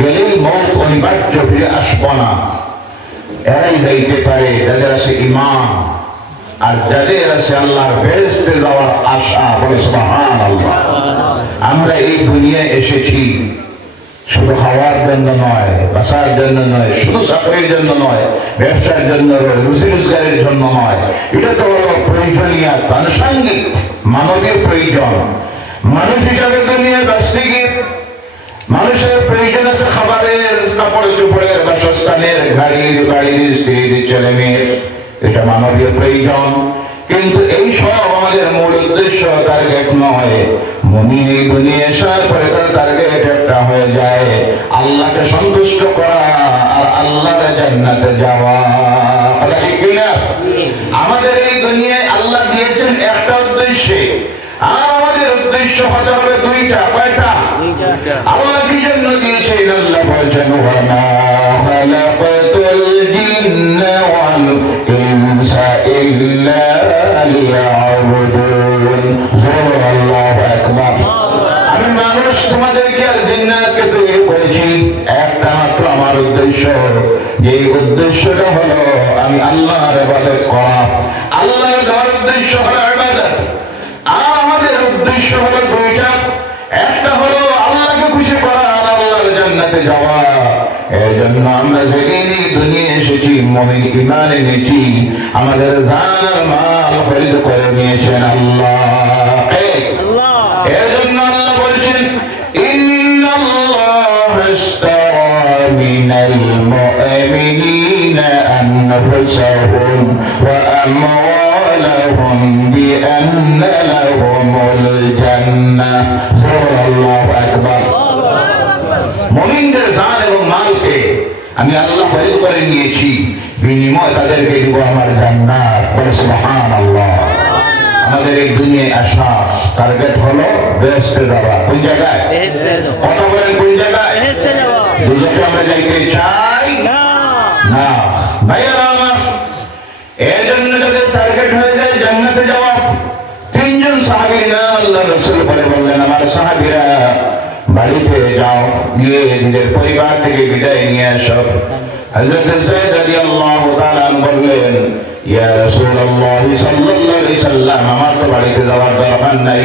গেলেই মৌত অনিবার্য, ফিরে আসবো না। এরাই যাইতে পারে যাদের আছে ঈমান, আর যাদের আছে আল্লাহর বেহেশতে যাওয়ার আশা। বলে সুবহানাল্লাহ। আমরা এই দুনিয়ায় এসেছি শুধু খাওয়ার জন্য নয়, বাঁচার জন্য নয়, শুধু চাকরির জন্য নয়, ব্যবসার জন্য, রুজি রোজগারের জন্য নয়। এটা তো হলো প্রয়োজনীয়, আনুষঙ্গিক মানবীয় প্রয়োজন। মানুষ হিসাবে দুনিয়ায় বাঁচতে গিয়ে মানুষের প্রয়োজন আছে খাবারের, কাপড় চোপড়ের, বাসস্থানের, গাড়ির, স্ত্রীর, ছেলে মেয়ের। এটা মানবীয় প্রয়োজন। কিন্তু এই সব আমাদের মূল উদ্দেশ্য, টার্গেট নয়। মুমিন এই দুনিয়ায় আসার পরে তার টার্গেট একটা হয়ে যায়, আল্লাহকে সন্তুষ্ট করা আর আল্লাহর জান্নাতে যাওয়া। ঠিক কিনা? আমাদের এই দুনিয়ায় আল্লাহ দিয়েছেন একটা উদ্দেশ্যে, আর আমাদের উদ্দেশ্য হতে হবে 2টা। কয়টা? আল্লাহ কি জন্য দিয়েছেন? আল্লাহ বলছেন, ওয়া মা খালাকাতুল জিন্না ওয়াল ইনসা ইল্লা লিয়াবুদুন। আল্লাহু আকবার। আমি মানুষ তোমাদেরকে আর জিন্নাতকে তৈরি করেছি একটা মাত্র আমার উদ্দেশ্য, যে উদ্দেশ্যটা হলো আমি আল্লাহর ইবাদত করা। আল্লাহর উদ্দেশ্য হলো ইবাদত, আর আমাদের উদ্দেশ্য হলো 2টা। একটা হলো আল্লাহকে খুশি করা আর আল্লাহর জান্নাতে যাওয়া। এর জন্য আমরা যেদিন দুনিয়ায় এসেছি মুমিন ঈমান এনেছি, আমাদের জান আর মাল খরিদ করে নিয়েছেন আল্লাহ। এর জন্য আল্লাহ বলছেন, ইন্নাল্লাহ ইশতারা মিনাল মুমিনিনা আনফুসাহুম ওয়া আমওয়ালাহুম বিআন্না লাহুমুল জান্নাহ। আল্লাহু আকবার। মুমিনদের জান এবং মালকে আমি আল্লাহ খরিদ করে নিয়েছি, বিনিময়ে তাদেরকে দিব আমার জান্নাত। বলে সুবহানাল্লাহ। আমাদের এই দুনিয়া আশা টার্গেট হলো বেহেশতে যাওয়া। কোন জায়গায়? কথা বলেন কোন জায়গায়? দুজকে আমরা যাইতে চাই না ভাইয়েরা আমার। এর জন্য যদি টার্গেট হয়ে যায় জান্নাতে যাওয়া, তিনজন সাহাবীর নাম আল্লাহ রাসূল বললেন, আমার সাহাবীরা বাড়িতে যাও, গিয়ে নিজের পরিবার থেকে বিদায় নিয়ে আসো। হযরত যায়েদ রাদিয়াল্লাহু তাআলা বললেন, ইয়া রাসূলুল্লাহ সাল্লাল্লাহু আলাইহি সাল্লাম, আমার তো বাড়িতে যাওয়ার দরকার নাই,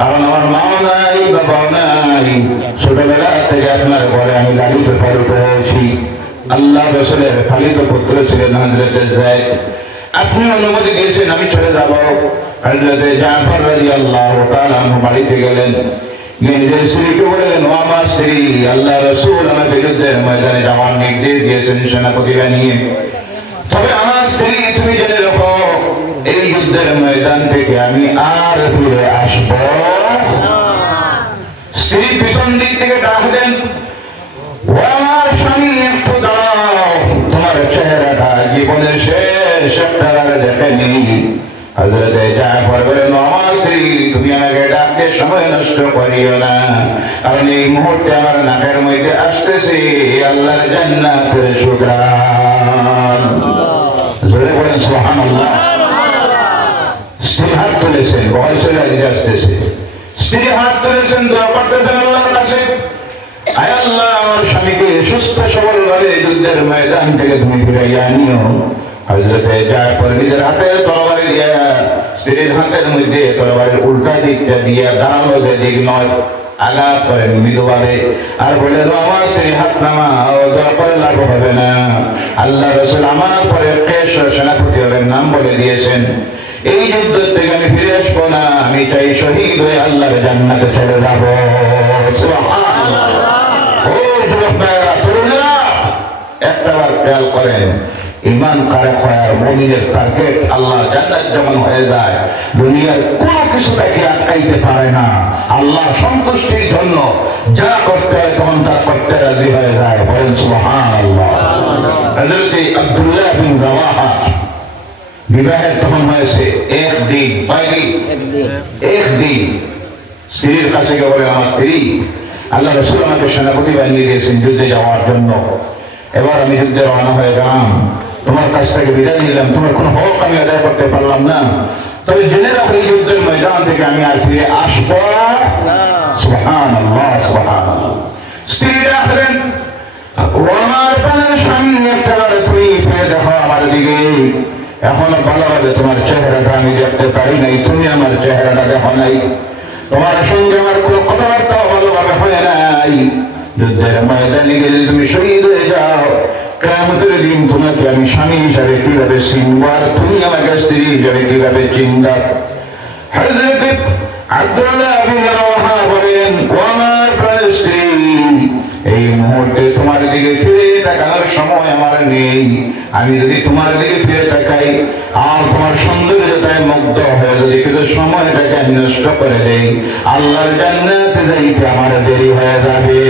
কারণ আমার মা নাই, বাবা নাই, ছোটবেলা থেকে আপনার ঘরে আমি লালিত পালিত হয়েছি। আল্লাহ রাসূলের খালিদ পুত্র ছিলেন হযরত যায়েদ, আপনি অনুমতি দিয়েছেন আমি চলে যাব। হযরত জাফর রাদিয়াল্লাহু তাআলা বাড়িতে গেলেন, নিজের স্ত্রীকে বললেন, ও আমার স্ত্রী, আল্লাহ রাসূল আমাকে যুদ্ধের ময়দানে যাওয়ার নির্দেশ দিয়েছেন সেনাপতি বানিয়ে। তবে আমার স্ত্রী, তুমি জেনে রাখো, এই যুদ্ধের ময়দান থেকে আমি আর ফিরে আসব। স্ত্রী পিছন দিক থেকে ডাক দেন, ও আমার স্বামী, একটু দাঁড়াও, তোমার চেহারাটা জীবনের শেষ একটা দেখেনি। হযরত জাফর বলেন, আমার স্ত্রী, তুমি আমাকে ডাকতে সময় নষ্ট করিও না, কারণ এই মুহূর্তে আমার নাকের মধ্যে আসতেছে আল্লাহর জান্নাতের সুঘ্রাণ। জোরে বলেন সুবহানাল্লাহ। স্ত্রী হাত তুলেছেন, ভয় চলে আসতেছে, স্ত্রী হাত তুলেছেন, দোয়া করতেছেন আল্লাহর কাছে, আয় আল্লাহ, আমার স্বামীকে সুস্থ সবল ভাবে যুদ্ধের ময়দান থেকে তুমি ফিরাইয়া আনিও। হযরত জাফর নিজের হাতে তরবারি দিয়া স্ত্রীর হাতের মধ্যে তরবারির উল্টা দিকটা দিয়া দাঁড়ালো, যে দিক নয়, আঘাত করেন মৃদুভাবে, আর বললেন, আমার স্ত্রী হাত নামাও, দোয়া করে লাভ হবে না। আল্লাহ রাসূল আমার পরে কেশর সেনাপতি হবেন নাম বলে দিয়েছেন। এই যুদ্ধ থেকে আমি ফিরে আসবো না, আমি চাই শহীদ হয়ে আল্লাহর জান্নাতে চলে যাব। সুবহানাল্লাহ। ও যুবক ভাইরা, তরুণেরা, একটাবার খেয়াল করেন, ঈমান কারে হয় আর মুমিনের টার্গেট আল্লাহ জান্নাত যেমন হয়ে যায়, দুনিয়ার কোনো কিছু তাকে আটকাইতে পারে না। আল্লাহ সন্তুষ্টির জন্য যা করতে হয় তখন তা করতে রাজি হয়ে যায়। বলেন সুবহানাল্লাহ। হযরত আব্দুল্লাহ বিন রাওয়াহা বিবাহের তখন হয়েছে একদিন, একদিন স্ত্রীর কাছে গিয়ে বলে, আমার স্ত্রী, আল্লাহ রাসূল আমাকে সেনাপতি বানিয়ে দিয়েছেন যুদ্ধে যাওয়ার জন্য, এবার আমি যুদ্ধে রওনা হয়ে গেলাম, তোমার কাছ থেকে বিদায় নিলাম, তোমার কোনো হক আমি আদায় করতে পারলাম না, তবে জেনে রাখো এই যুদ্ধের ময়দান থেকে আমি আর ফিরে আসবো না। সুবহানাল্লাহ, সুবহানাল্লাহ। স্ত্রী ডাকলেন, ও আমার প্রাণের স্বামী, একটাবার তুমি ফিরে দেখো আমার দিকে, এখনো ভালোভাবে তোমার চেহারাটা আমি দেখতে পারি নাই, তুমি আমার চেহারাটা দেখো নাই, তোমার সঙ্গে আমার কোনো কথাবার্তা ভালোভাবে হয় নাই। যুদ্ধের ময়দানে গেলে তুমি শহীদ হয়ে যাও, কিয়ামতের দিন তোমাকে আমি স্বামী হিসাবে কিভাবে চিনব, আর তুমি আমাকে স্ত্রী হিসাবে কিভাবে চিনবা? হযরত আব্দুল্লাহ বিন রাওয়াহা বলেন, ও আমার প্রাণ স্ত্রী, এই মুহূর্তে তোমার দিকে ফিরে তাকানোর সময় আমার নেই। আমি যদি তোমার দিকে ফিরে তাকাই আর তোমার সৌন্দর্যতায় মুগ্ধ হয়ে যদি কিছু সময়টাকে আমি নষ্ট করে দেই, আল্লাহর জান্নাতে যাইতে আমার দেরি হয়ে যাবে।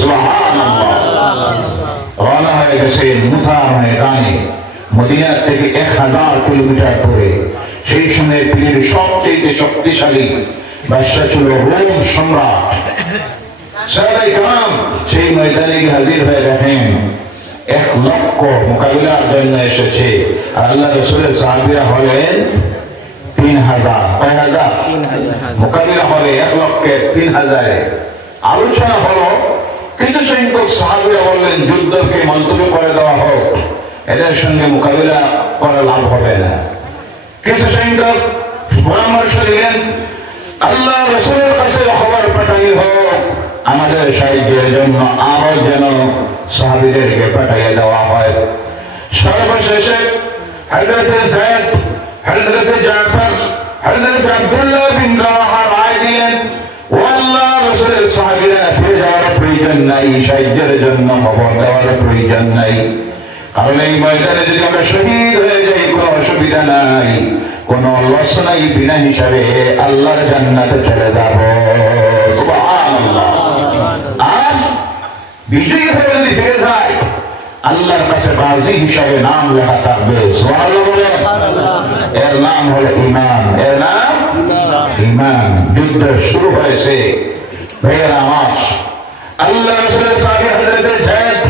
সুবহানাল্লাহ। রওনা হয়ে গেছে মুতার ময়দানে, মদিনা থেকে 1000 কিলোমিটার দূরে। সেই সময় পৃথিবীর সবচেয়ে শক্তিশালী বাদশা ছিল রোম সম্রাট। সাহাবায়ে কেরাম সেই ময়দানে হাজির হয়ে দেখেন 1 লক্ষ মোকাবিলার জন্য এসেছে, আর আল্লাহ রাসূলের সাহাবীরা হলেন 3000। কয় হাজার? মোকাবিলা হবে 1,03,000। আলোচনা হলো, কিছু সংখ্যক সাহাবীরা বললেন যুদ্ধকে মুলতবি করে দেওয়া হোক, এদের সঙ্গে মোকাবিলা করা লাভ হবে না। কিছু সংখ্যক পরামর্শ দিলেন, আল্লাহ রাসূলের কাছে খবর পাঠানো হোক, আমাদের সাহায্যের জন্য আরো যেন সাহাবীদেরকে পাঠিয়ে দেওয়া হয়। সর্বশেষে হযরত যায়েদ, হযরত জাফর, হযরত আব্দুল্লাহ বিন রাওয়াহা রায় দিলেন, ও আল্লাহ রাসূলের সাহাবীরা ফিরে যাওয়ার প্রয়োজন নাই, সাহায্যের জন্য খবর দেওয়ার প্রয়োজন নাই, কারণ এই ময়দানে যদি আমরা শহীদ হয়ে যাই কোনো অসুবিধা নাই, কোনো লস নাই, বিনা হিসাবে আল্লাহর জান্নাতে চলে যাব। সুবহানাল্লাহ। আর বিজয়ী হয়ে যদি ফিরে যায়, আল্লাহর কাছে গাজী হিসাবে নাম লেখা থাকবে। সুবহানাল্লাহ বলেন। এর নাম হলো ঈমান, এর নাম ঈমান যুদ্ধ শুরু হয়েছে। ভাইয়েরা আমার, আল্লাহ রাসূলের সাহাবী হযরত যায়েদ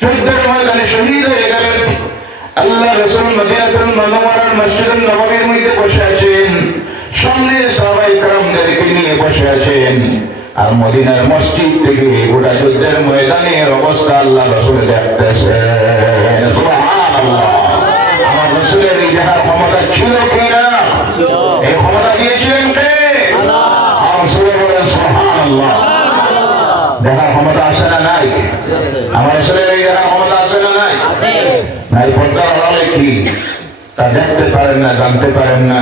যুদ্ধের ময়দানে শহীদ হয়ে গেলেন। আল্লাহ রাসূল মদিনাতুল মুনাওয়ারার মসজিদুন নববীর মধ্যে বসে আছেন, সামনে সাহাবায়ে কেরামদেরকে নিয়ে বসে আছেন। আর মদিনার মসজিদ থেকে গোটা যুদ্ধের ময়দানের অবস্থা আল্লাহ রাসূল দেখতেছেন। সুবহানাল্লাহ। আমার রাসূলের এই দেখার ক্ষমতা ছিল কিনা? এই ক্ষমতা দিয়েছিলেন কে? আল্লাহ। আর রাসূল বলেন সুবহানাল্লাহ। দেখার ক্ষমতা আছে না নাই? আমার রাসূলের এই দেখার ক্ষমতা আছে না নাই? আছে। নাই পর্দার আড়ালে কি তা দেখতে পারেন না, জানতে পারেন না,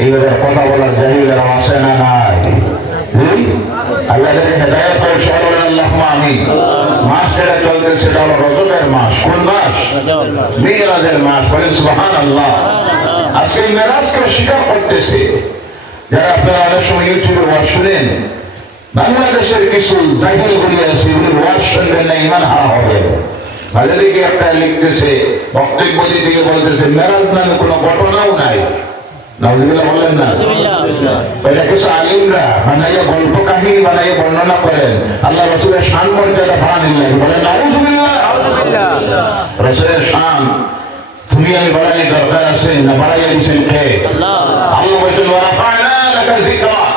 এইভাবে কথা বলার জাহিলেরা আছে না নাই? আল্লাহ হেদায়েত ও সরল আল্লাহুম্মা আমিন। মাস যেটা চলতেছে সেটা হলো রজবের মাস। কোন মাস? মিরাজের মাস। বলেন সুবহানাল্লাহ। আজকে মেরাজকে স্বীকার করতেছে যারা। আপনারা অনেক সময় ইউটিউবে ওয়াজ শুনেন, বাংলাদেশের কিছু জাহিল গুলি আছে, এগুলোর ওয়াজ শুনবেন না, ঈমান হারা হবে। ভালো দিকে একটা লিখতেছে, বক্তব্য দিকে বলতেছে মেরাজ নামে কোনো ঘটনাও নাই। নাউজুবিল্লাহ বললেন না? এটা কিছু আলিমরা বানাইয়া গল্প কাহিনী বানাইয়া বর্ণনা করেন, আল্লাহ রাসূলের শান মর্যাদা বাড়ানোর লাগে। বলেন নাউজুবিল্লাহ। রাসূলের শান তুমি আমি বাড়ানোর দরকার আছে না? বাড়াইয়া দিয়েছেন কে? আল্লাহ। আল্লাহ বলেছেন ওয়া রাফা'না লাকা যিকরাক।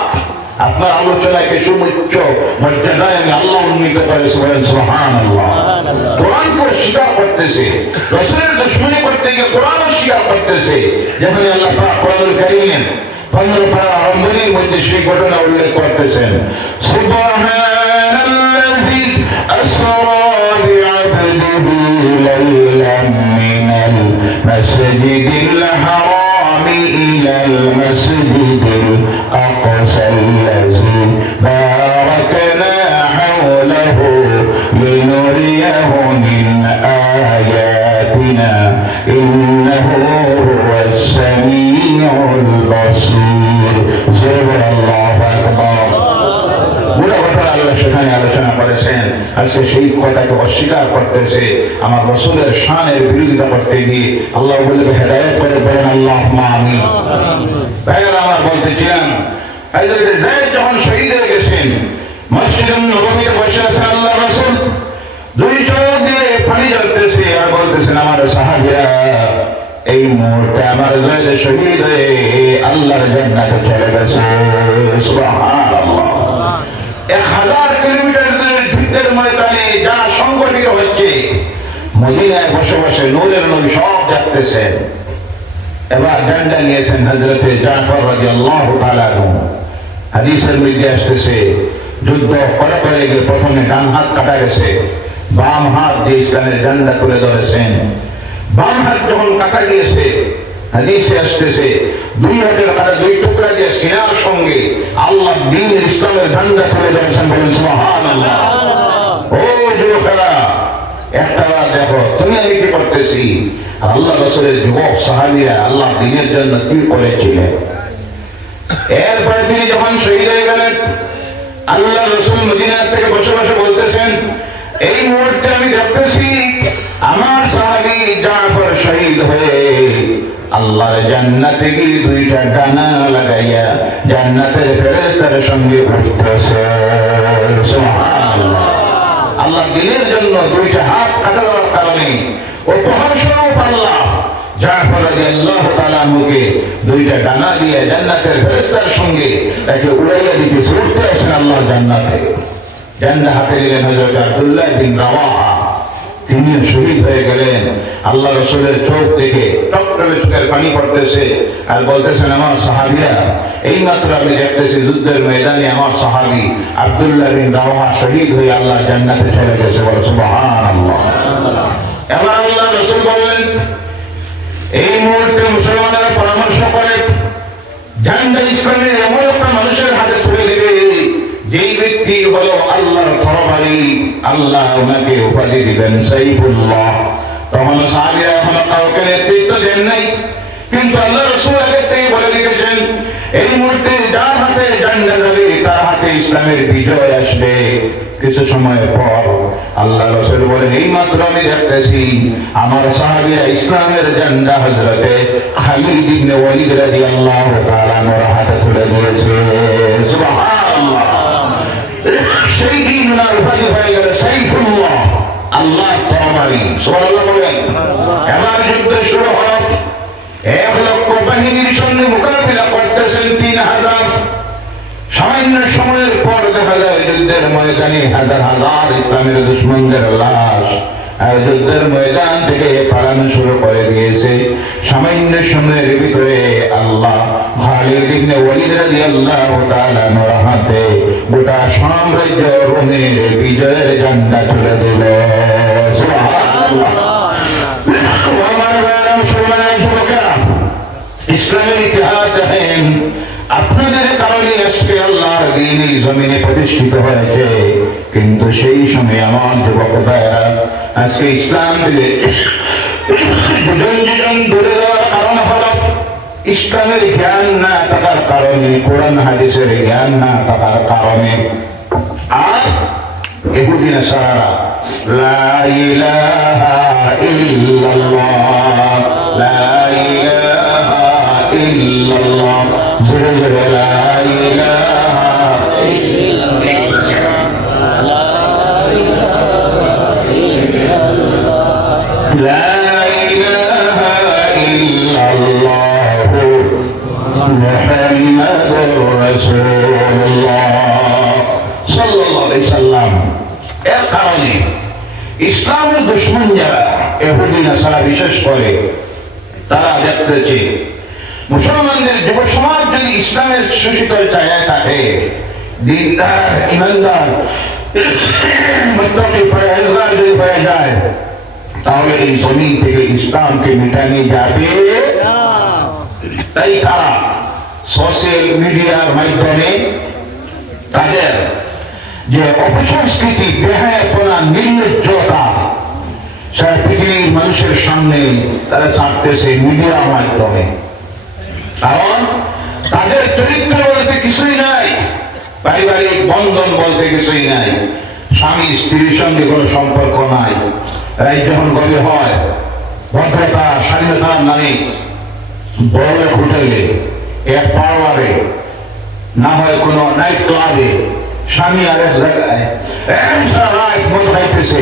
আপনার আলোচনাকে সুউচ্চ মর্যাদায় আমি আল্লাহ উন্নীত করেছি। বলেন সুবহানাল্লাহ। কোরআনকে স্বীকার করতেছে, রাসূলের দুশমনি করতে গিয়ে কোরআন স্বীকার করতেছে। যেমন আল্লাহ পাক কোরআনুল কারীম 15 পারা আরম্ভের মধ্যে সেই ঘটনা উল্লেখ করতেছেন। সুবহানাল্লাযী আসরা বি'আবদিহি লাইলাম মিনাল মাসজিদিল হারাম ইলাল মাসজিদিল আকসা الذي باركنا حوله لنريه من آياتنا إنه هو السميع البصير. الله أكبر. সেখানে আলোচনা করেছেন। আজকে সেই কথাকে অস্বীকার করতেছে, আমার রাসূলের শানের বিরোধিতা করতে গিয়ে আল্লাহ বলে হেদায়েত করে। বলেন আল্লাহুম্মা আমিন। ভাইরা আমার, বলতেছিলাম হযরত যায়েদ যখন শহীদ হয়ে গেছেন, মসজিদুন নববীতে বসে আছেন আল্লাহ রাসূল, দুই চোখ দিয়ে পানি ঝরতেছে আর বলতেছেন আমার সাহাবীরা এই মুহূর্তে আমার যায়েদ শহীদ হয়ে আল্লাহর জান্নাতে চলে গেছে। সুবহানাল্লাহ। 1000 কিলোমিটার যুদ্ধের ময়দানে যা সংগঠিত হচ্ছে, মদিনায় বসে বসে নূরের নবী সব দেখতেছেন। এবার ডান্ডা নিয়েছেন হযরত জাফর রাদিয়াল্লাহু তাআলা আনহু। হাদিসের মধ্যে আসতেছে যুদ্ধ করে গিয়ে প্রথমে ডান হাত কাটা গেছে, বাম হাত দিয়ে ইসলামের ডান্ডা তুলে ধরেছেন। বাম হাত যখন কাটা গিয়েছে, হাদিসে আসতেছে দুই হাতের কাটা দুই টুকরা দিয়ে সিনার সঙ্গে আল্লাহ দ্বীনের ইসলামের ঝান্ডা তুলে ধরেছেন। বলেন সুবহানাল্লাহ। ও যুবকেরা, একটা বার দেখো তুমি আমি কি করতেছি, আল্লাহ রাসূলের যুবক সাহাবীরা আল্লাহ দ্বীনের জন্য কি করেছিলেন। এরপরে তিনি যখন শহীদ হয়ে গেলেন, আল্লাহ রাসূল মদিনা থেকে বসে বসে বলতেছেন এই মুহূর্তে আমি দেখতেছি আমার সাহাবী জাফর শহীদ হয়ে আল্লাহর জান্নাতে গিয়ে দুইটা ডানা লাগাইয়া জান্নাতের ফেরেশতাদের সঙ্গে উঠতেছে। সুবহানাল্লাহ। আল্লাহ দ্বীনের জন্য দুইটা হাত কাটার কারণে উপহার স্বরূপ আল্লাহ জাফর রাদিয়াল্লাহু তাআলা আনহুকে দুইটা ডানা দিয়ে জান্নাতের ফেরেশতার সঙ্গে তাকে উড়াইয়া দিতে উঠতে আসেন আল্লাহর জান্নাতে। জান্নাত হাতে নিলেন হযরত আব্দুল্লাহ বিন রাওয়াহা, তিনি শহীদ হয়ে গেলেন। আল্লাহ রাসূলের চোখ থেকে টকটকে চোখের পানি পড়তেছে আর বলতেছেন আমার সাহাবীরা এই মাত্র আমি দেখতেছি যুদ্ধের ময়দানে আমার সাহাবী আব্দুল্লাহ বিন রাওয়াহা শহীদ হয়ে আল্লাহ জান্নাতে চলে গেছে। বলো সুবহানাল্লাহ। এবার আল্লাহ রাসূল বললেন এই মুহূর্তে মুসলমানেরা পরামর্শ করে ঝান্ডা ইসলামের এমন একটা মানুষের হাতে ছুড়ে দেবে যেই ব্যক্তি হলো আল্লাহর তরবারি, আল্লাহ ওনাকে উপাধি দিবেন সাইফুল্লাহ। তখন সাহাবীরা এখনো কাউকে নেতৃত্ব দেন নাই, কিন্তু আল্লাহ রাসূল আগে থেকে বলে দিয়েছেন এই মুহূর্তে যার হাতে ঝান্ডা যাবে তার হাতে ইসলামের ইসলামের বিজয় আসবে। কিছু সময় পর আল্লাহ রাসূল বলেন, এই মাত্র আমি দেখতেছি আমার সাহাবীরা ইসলামের ঝান্ডা হযরতে খালিদ ইবনে ওয়ালিদ রাদিয়াল্লাহু তাআলা আনহুর হাতে তুলে দিয়েছে। সুবহানাল্লাহ। সেই দিন ওনার উপাধি হয়ে গেল সাইফুল্লাহ, আল্লাহর তরবারি। সুবহানাল্লাহ বলেন। এবার যুদ্ধ শুরু হল। 1 লক্ষ বাহিনীর সঙ্গে মোকাবিলা করতেছেন 3000। সামান্য সময়ের পর দেখা যায় যুদ্ধের ময়দানে হাজার হাজার ইসলামের দুশমনদের লাশ যুদ্ধের ময়দান থেকে পালানো শুরু করে দিয়েছে। সামান্য সময়ের ভিতরে আল্লাহ খালিদ ইবনে ওয়ালিদ রাদিয়াল্লাহু তাআলা আনহুর হাতে গোটা সাম্রাজ্য রোমের বিজয়ের ঝান্ডা তুলে দিল। সুবহানাল্লাহ। আমার ভাইরা মুসলমান যুবকেরা, ইসলামের ইতিহাস দেখেন, আপনাদের কারণে আজকে আল্লাহর দ্বীন এই জমিনে প্রতিষ্ঠিত হয়েছে। কিন্তু সেই সময় আমার যুবক ভাইরা আজকে ইসলাম থেকে দুজন দূরে যাওয়ার কারণ হল ইসলামের জ্ঞান না থাকার কারণে, কোরআন হাদিসের জ্ঞান না থাকার কারণে। আর ইহুদি নাসারা লা ইলাহা ইল্লাল্লাহ, লা ইলাহা ইল্লাল্লাহ, জোরে জোরে লা ইলাহা লা ইলাহা ইল্লাল্লাহ মুহাম্মাদুর রাসূলুল্লাহ সাল্লাল্লাহু আলাইহি সাল্লাম। এর কারণে ইসলামের দুশমন যারা ইহুদি নাসারা বিশেষ করে তারা দেখতেছে মুসলমানদের যুব সমাজ যদি ইসলামের সুশীতল ছায়ায় থাকে, দিনদার ইমানদার মুত্তাকি পরহেজগার যদি হয়ে যায়, তাহলে এই জমিন থেকে ইসলামকে মিটানো যাবে না। তাই তারা সোশ্যাল মিডিয়ার মাধ্যমে তাদের যে অপসংস্কৃতি, বেহায়াপনা, নির্লজ্জতা সারা পৃথিবীর মানুষের সামনে তারা ছাড়তেছে মিডিয়ার মাধ্যমে। কারণ তাদের চরিত্র বলতে কিছুই নাই, পারিবারিক বন্ধন বলতে কিছুই নাই, স্বামী স্ত্রীর সঙ্গে কোনো সম্পর্ক নাই। রাত যখন গভীর হয়, ভদ্রতা স্বাধীনতার নামে বড় হোটেলে, এক পার্লারে, না হয় কোনো নাইট ক্লাবে স্বামী আর এক জায়গায় রাত মদ খাইতেছে,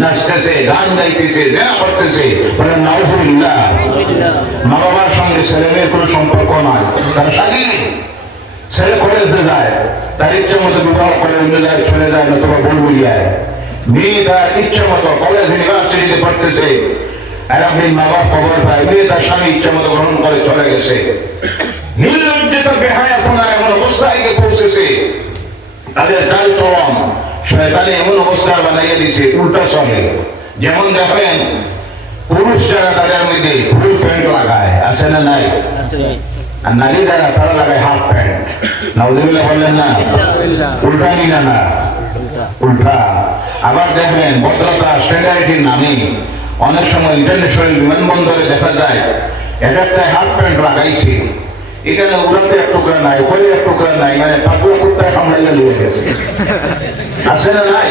নাচতেছে, গান গাইতেছে, জেনা করতেছে, বলেন নাউজুবিল্লাহ। মা বাবার সঙ্গে ছেলে মেয়ের কোনো সম্পর্ক নাই, তারা স্বাধীন। ছেলে কলেজে যায়, তার ইচ্ছা মতো বিবাহ করে অন্য জায়গায় চলে যায়, নতুবা বুলবুলিয়ায়। মেয়ে তার ইচ্ছা মতো কলেজ ইউনিভার্সিটিতে পড়তেছে, একদিন মা বাবা খবর পায় মেয়ে তার স্বামী ইচ্ছা মতো গ্রহণ করে চলে গেছে। নির্লজ্জিত বেহায়াপনা এমন অবস্থায় গিয়ে পৌঁছেছে, তাদের কাল চরম শয়তানি এমন অবস্থা বানাইয়া দিছে, উল্টা চলে। যেমন দেখবেন পুরুষ যারা তাদের মধ্যে ফুল প্যান্ট লাগায়, আছে না নাই? আর নারী যারা তারা লাগায় হাফ প্যান্ট। নাউজুবিল্লাহ বললেন না? উল্টা নি না, উল্টা। আবার দেখবেন ভদ্রতা স্ট্যান্ডার্ডিটির নামে অনেক সময় ইন্টারন্যাশনাল বিমানবন্দরে দেখা যায় এক একটা হাফ প্যান্ট লাগাইছে, এখানে উড়াতে এক টুকরা নাই, ওখানে এক টুকরা নাই, মানে পাকুয়া কুত্তায় সামলাইয়া নিয়ে গেছে। আছে না নাই?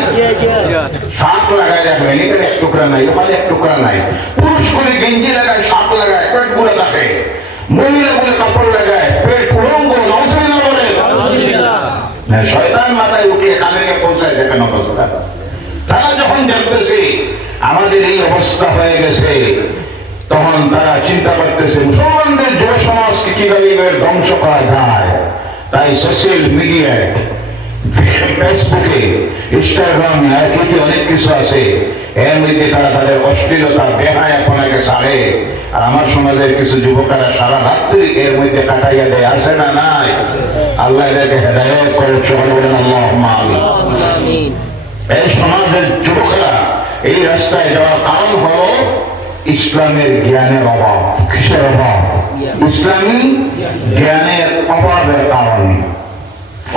শাক লাগায় দেখবেন, এখানে এক টুকরা নাই, ওখানে এক টুকরা নাই। পুরুষ করে গেঞ্জি লাগায়, শাক লাগায়, পেট গুলো থাকে। মহিলা বলে কাপড় লাগায়, পেট উলঙ্গ। নাউজুবিল্লাহ বলে। শয়তান মাথায় উঠিয়ে কানে পৌঁছায় দেখেন অবস্থা। তারা যখন দেখতেছে আমাদের এই অবস্থা হয়ে গেছে, তখন তারা চিন্তা করতেছে মুসলমানদের যুব সমাজকে কিভাবে ধ্বংস করা যায়। তাই সোশ্যাল মিডিয়ায়, ফেসবুকে, ইনস্টাগ্রামে আর কিছু অনেক কিছু আছে, এর মধ্যে তারা তাদের অশ্লীলতা বেহায়াপনাকে ছাড়ে। আর আমার সমাজের কিছু যুবকেরা সারা রাত্রি এর মধ্যে কাটাইয়া দেয়, আছে না নাই? আল্লাহ এদেরকে হেদায়েত করে, সকলে বলেন আল্লাহুম্মা আমিন। এই সমাজের যুবকেরা এই রাস্তায় যাওয়ার কারণ হলো ইসলামের জ্ঞানের অভাব। কিসের অভাব? ইসলামী জ্ঞানের অভাবের কারণে।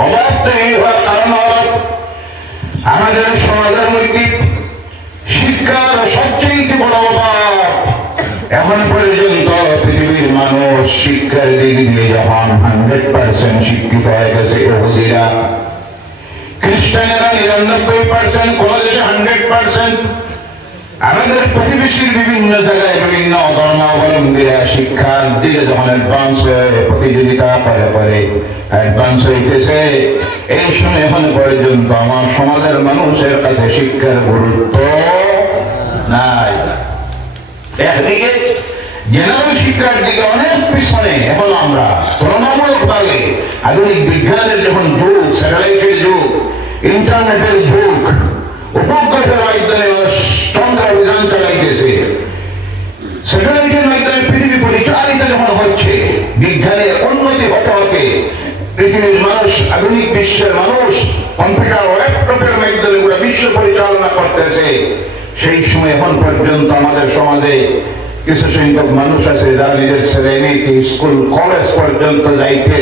অভাব তো এই হওয়ার কারণ হল আমাদের সমাজের মধ্যে শিক্ষার সবচেয়ে বড় অভাব। এখন পর্যন্ত পৃথিবীর মানুষ শিক্ষার দিক দিয়ে যখন 100% শিক্ষিত হয়ে গেছে, ইহুদিরা খ্রিস্টানেরা 99%, কোন দেশে 100%। আমাদের প্রতিবেশীর বিভিন্ন জায়গায় বিভিন্ন ধর্মাবলম্বীরা শিক্ষার দিকে যখন অ্যাডভান্স প্রতিযোগিতা করে অ্যাডভান্স হইতেছে, এই সময় এখন পর্যন্ত আমার সমাজের মানুষের কাছে শিক্ষার গুরুত্ব নাই। একদিকে জেনারেল শিক্ষার দিকে অনেক পিছনে। এখন আমরা তুলনামূলক ভাবে আধুনিক বিজ্ঞানের যখন যুগ, স্যাটেলাইটের যুগ, ইন্টারনেটের যুগ, উপগ্রহের মাধ্যমে চন্দ্র অভিযান চালাইতেছে, স্যাটেলাইটের মাধ্যমে পৃথিবী পরিচালিত যখন হচ্ছে, বিজ্ঞানের উন্নতি হতে হতে পৃথিবীর মানুষ, আধুনিক বিশ্বের মানুষ কম্পিউটার ও ল্যাপটপের মাধ্যমে পুরো বিশ্ব পরিচালনা করতেছে, সেই সময় এখন পর্যন্ত আমাদের সমাজে কিছু সংখ্যক মানুষ আছে যারা নিজের ছেলে মেয়েকে স্কুল কলেজ পর্যন্ত যাইতে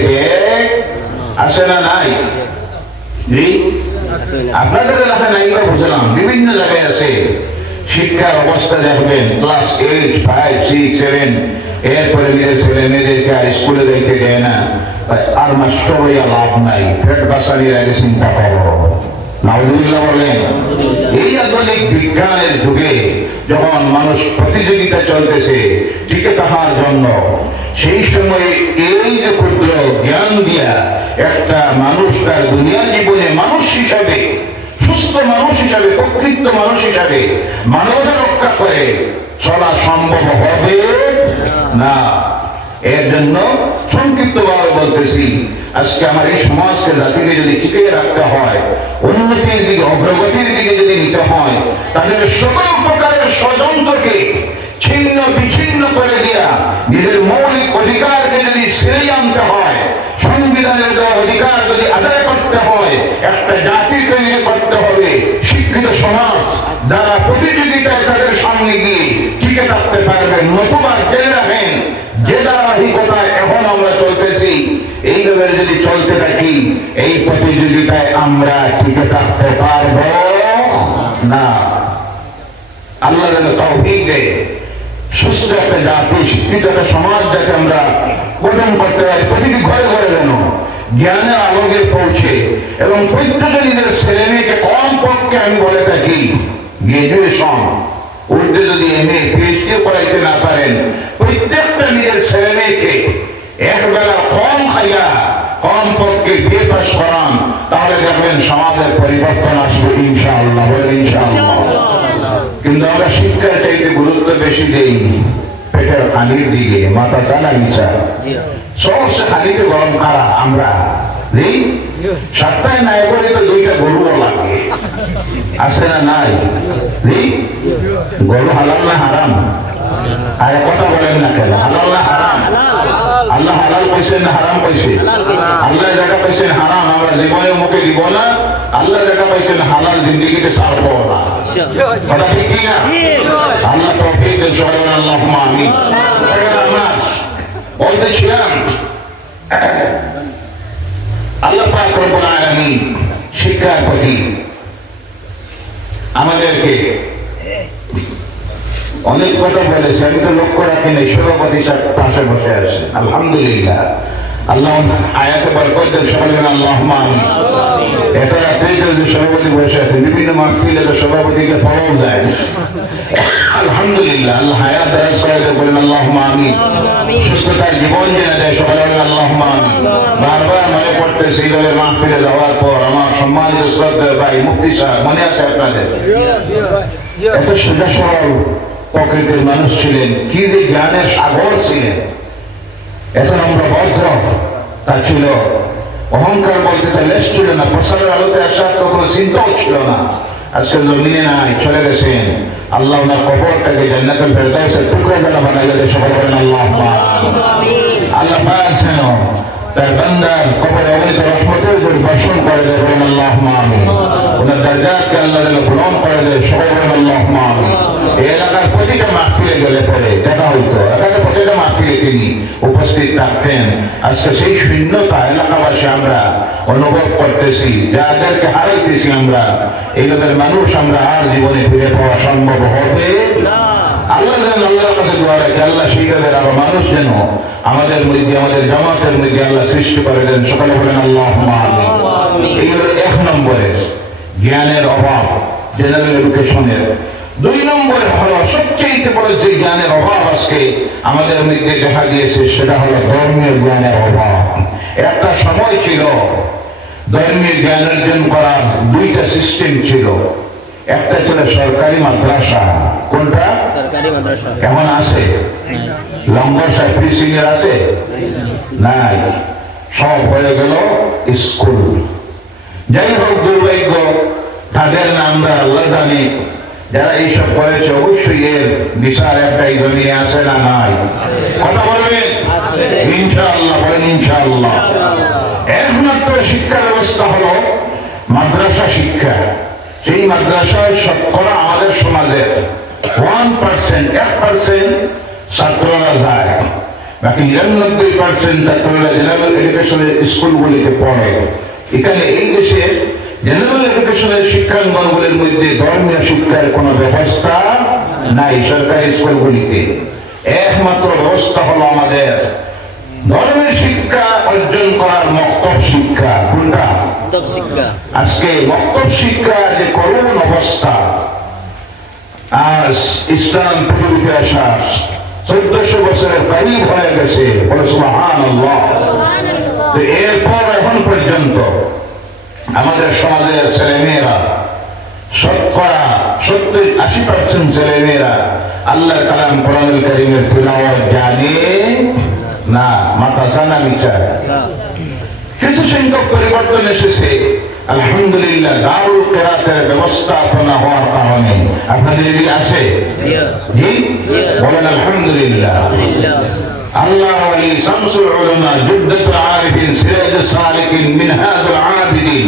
আসে না? নাই? জি, আপনাদের এলাকায় নাই বা বুঝলাম, বিভিন্ন জায়গায় আছে। শিক্ষার অবস্থা দেখবেন ক্লাস 8, 5, 6, 7, এরপরে নিজের ছেলে মেয়েদেরকে আর স্কুলে যাইতে দেয় না। আর মাস্টার হইয়া লাভ নাই, পেট বাঁচানির আগে চিন্তা করো। নাউজুবিল্লাহ বলেন। এই আধুনিক বিজ্ঞানের যুগে যখন মানুষ প্রতিযোগিতা চলতেছে টিকে থাকার জন্য, সেই সময় এই যে ক্ষুদ্র জ্ঞান দিয়া একটা মানুষ তার দুনিয়ার জীবনে মানুষ হিসাবে, সুস্থ মানুষ হিসাবে, প্রকৃত মানুষ হিসাবে মানবতা রক্ষা করে চলা সম্ভব হবে না। এর জন্য সংক্ষিপ্ত ভাবে বলতেছি, আজকে আমার এই সমাজকে, জাতিকে যদি টিকিয়ে রাখতে হয়, উন্নতির দিকে, অগ্রগতির দিকে যদি নিতে হয়, তাদের সকল প্রকারের ষড়যন্ত্রকে ছিন্ন বিচ্ছিন্ন করে দিয়া নিজের মৌলিক অধিকারকে যদি ছেড়ে আনতে হয়, সংবিধানের দেওয়া অধিকার যদি আদায় করতে হয়, একটা জাতি তৈরি করতে হবে, শিক্ষিত সমাজ যারা প্রতিযোগিতায় তাদের সামনে গিয়ে টিকে থাকতে পারবে। নতুবা জেনে রাখেন, যে ধারাবাহিকতায় এখন আমরা চলতেছি, এইভাবে যদি চলতে থাকি, এই প্রতিযোগিতায় আমরা টিকে থাকতে পারব না। আল্লাহ যেন তৌফিক দেয়, সুস্থ একটা জাতি, শিক্ষিত একটা সমাজ যাতে আমরা গঠন করতে পারি, প্রতিটি ঘরে ঘরে যেন জ্ঞানের আলোকে পৌঁছে, এবং প্রত্যেকে নিজের ছেলে মেয়েকে কম পক্ষে, আমি বলে থাকি গ্রাজুয়েশন, উর্দু যদি এমএ পিএইচডি করাইতে না পারেন, প্রত্যেকটা নিজের ছেলে মেয়েকে একবেলা কম খাইয়া কম পক্ষে বিয়ে পাস করান, তাহলে দেখবেন সমাজের পরিবর্তন আসবে ইনশাআল্লাহ। বলেন ইনশাআল্লাহ। কিন্তু আমরা শিক্ষার চাইতে গুরুত্ব বেশি দেই পেটের খানির দিকে, মাথা চালা ইচ্ছা, সবচেয়ে খানিতে গরম খারা আমরা নেই। সপ্তাহে নাই করে তো 2টা গরুও লাগে, আছে না? নাই? গরু হালাল না হারাম? আর কথা বলেন না কেন? হালাল না হারাম? আল্লাহ হালাল কইছেন না হারাম কইছে? আল্লাহ যেটা কইছেন হারাম আমরা জীবনে মুখে দিব না, আল্লাহ যেটা কইছেন হালাল জিন্দেগিতে ছাড়বো না। কথা ঠিক কি না? আল্লাহ তৌফিক দেন, সবাই বলেন আল্লাহুম্মা আমিন। বলতেছিলাম আল্লাহ পাক রব্বুল আলামিন শিক্ষার প্রতি আমাদেরকে অনেক কথা বলেছে, আমি তো লক্ষ্য রাখি নাই, সভাপতি পাশে বসে আছে, আলহামদুলিল্লাহ। আল্লাহ আয়াতে বরকত দেন, সবাই বলেন আল্লাহুম্মা আমিন। এত রাত্রে যে সভাপতি বসে আছে, বিভিন্ন মাহফিলে তো সভাপতিকে ফলন দেয়, আলহামদুলিল্লাহ। আল্লাহ হায়াত দারাজ করে দেয়, বলেন আল্লাহুম্মা আমিন। সুস্থতার জীবন জেনে দেয়, সবাই বলেন আল্লাহুম্মা আমিন। বারবার মনে পড়তে সেই দলের মাহফিলে যাওয়ার পর আমার সম্মানিত শ্রদ্ধেয় ভাই মুফতি সাহেব, মনে আছে আপনাদের? এত সোজা সরল প্রকৃতির মানুষ ছিলেন, কি যে জ্ঞানের সাগর ছিলেন, এত নম্র ভদ্র তা ছিল, অহংকার বলতে তো লেশ ছিল না, প্রসারের আলোতে আসার তো কোনো চিন্তাও ছিল না। আজকে জমিনে নাই, চলে গেছেন। আল্লাহ ওনার কবরটাকে জান্নাতুল ফেরদাউসের টুকরা বেলা বানাই দেবে, সবাই বলেন আল্লাহুম্মা আমিন। আল্লাহ পাক যেন তার বান্দার কবরে অগণিত রহমতের উপর বর্ষণ করে দেয়, বলেন আল্লাহুম্মা আমিন। ওনার দরজাতকে আল্লাহ যেন পূরণ করে দেয়, সবাই বলেন আল্লাহুম্মা আমিন। এই এলাকার প্রতিটা মাহফিলে গেলে পরে দেখা হইতো, এলাকার প্রতিটা মাহফিলে তিনি উপস্থিত থাকতেন। আজকে সেই শূন্যতা এলাকাবাসী আমরা অনুভব করতেছি, যাদেরকে হারাইতেছি আমরা, এই লোকের মানুষ আমরা আর জীবনে ফিরে পাওয়া সম্ভব হবে না। আল্লাহ যেন আল্লাহর কাছে দোয়া রাখে, আল্লাহ সেইভাবে আরো মানুষ যেন আমাদের মধ্যে, আমাদের জামাতের মধ্যে আল্লাহ সৃষ্টি করে দেন, সকলে বলেন আল্লাহুম্মা আমিন। এই হলো 1 নম্বরের জ্ঞানের অভাব, জেনারেল এডুকেশনের। 2 নম্বর হলো সবচেয়ে বড় যে জ্ঞানের অভাব আজকে আমাদের মধ্যে দেখা দিয়েছে, সেটা হলো ধর্মীয় জ্ঞানের অভাব। একটা সময় ছিল ধর্মীয় জ্ঞান অর্জন করার 2টা সিস্টেম ছিল। একটা ছিল সরকারি মাদ্রাসা। কোনটা? সরকারি মাদ্রাসা। এখন আছে? লঙ্গর প্রিসিনিয়র আছে? নাই, সব হয়ে গেল স্কুল। যাই হোক, দুর্ভাগ্য, তাদের নামটা আল্লাহ জানে। যারা এইসব করেছে অবশ্যই এর বিচার একটা এই জমিনে আছে না নাই? কথা বলবেন ইনশাআল্লাহ, বলেন ইনশাআল্লাহ। একমাত্র শিক্ষা ব্যবস্থা হলো মাদ্রাসা শিক্ষা। সেই মাদ্রাসায় শতকরা আমাদের সমাজের 1% ছাত্ররা যায়, বাকি 99% ছাত্ররা জেনারেল এডুকেশনের স্কুলগুলিতে পড়ে। এখানে এই দেশে জেনারেল এডুকেশনের শিক্ষাঙ্গনগুলির মধ্যে ধর্মীয় শিক্ষার কোনো ব্যবস্থা নাই। সরকারি স্কুলগুলিতে একমাত্র ব্যবস্থা হলো আমাদের ধর্মের শিক্ষা অর্জন করার মক্তব শিক্ষা। কোনটা? আজকে মক্তব শিক্ষা যে করুণ অবস্থা, আজ ইসলাম পৃথিবীতে আসার 1400 বছরের কারিব হয়ে গেছে, বলে সুবহানাল্লাহ। তো এরপর এখন পর্যন্ত আমাদের সমাজের ছেলেমেয়েরা শতকরা 70-80% ছেলেমেয়েরা আল্লাহর কালাম কোরআনুল কারীমের তিলাওয়াত জানে না। মাদ্রাসা না মিছা? কিছু সংখ্যক পরিবর্তন এসেছে আলহামদুলিল্লাহ। দারুল কিরাতের ব্যবস্থাপনা হওয়ার কারণে আপনাদের এদিকে আছে? জি, বলেন আলহামদুলিল্লাহ। আল্লাহ ওয়ালি শামসুল উলামা জুদ্দাতুল আরিফিন সিরাজুস সালিকিন মিনহাজুল আবিদিন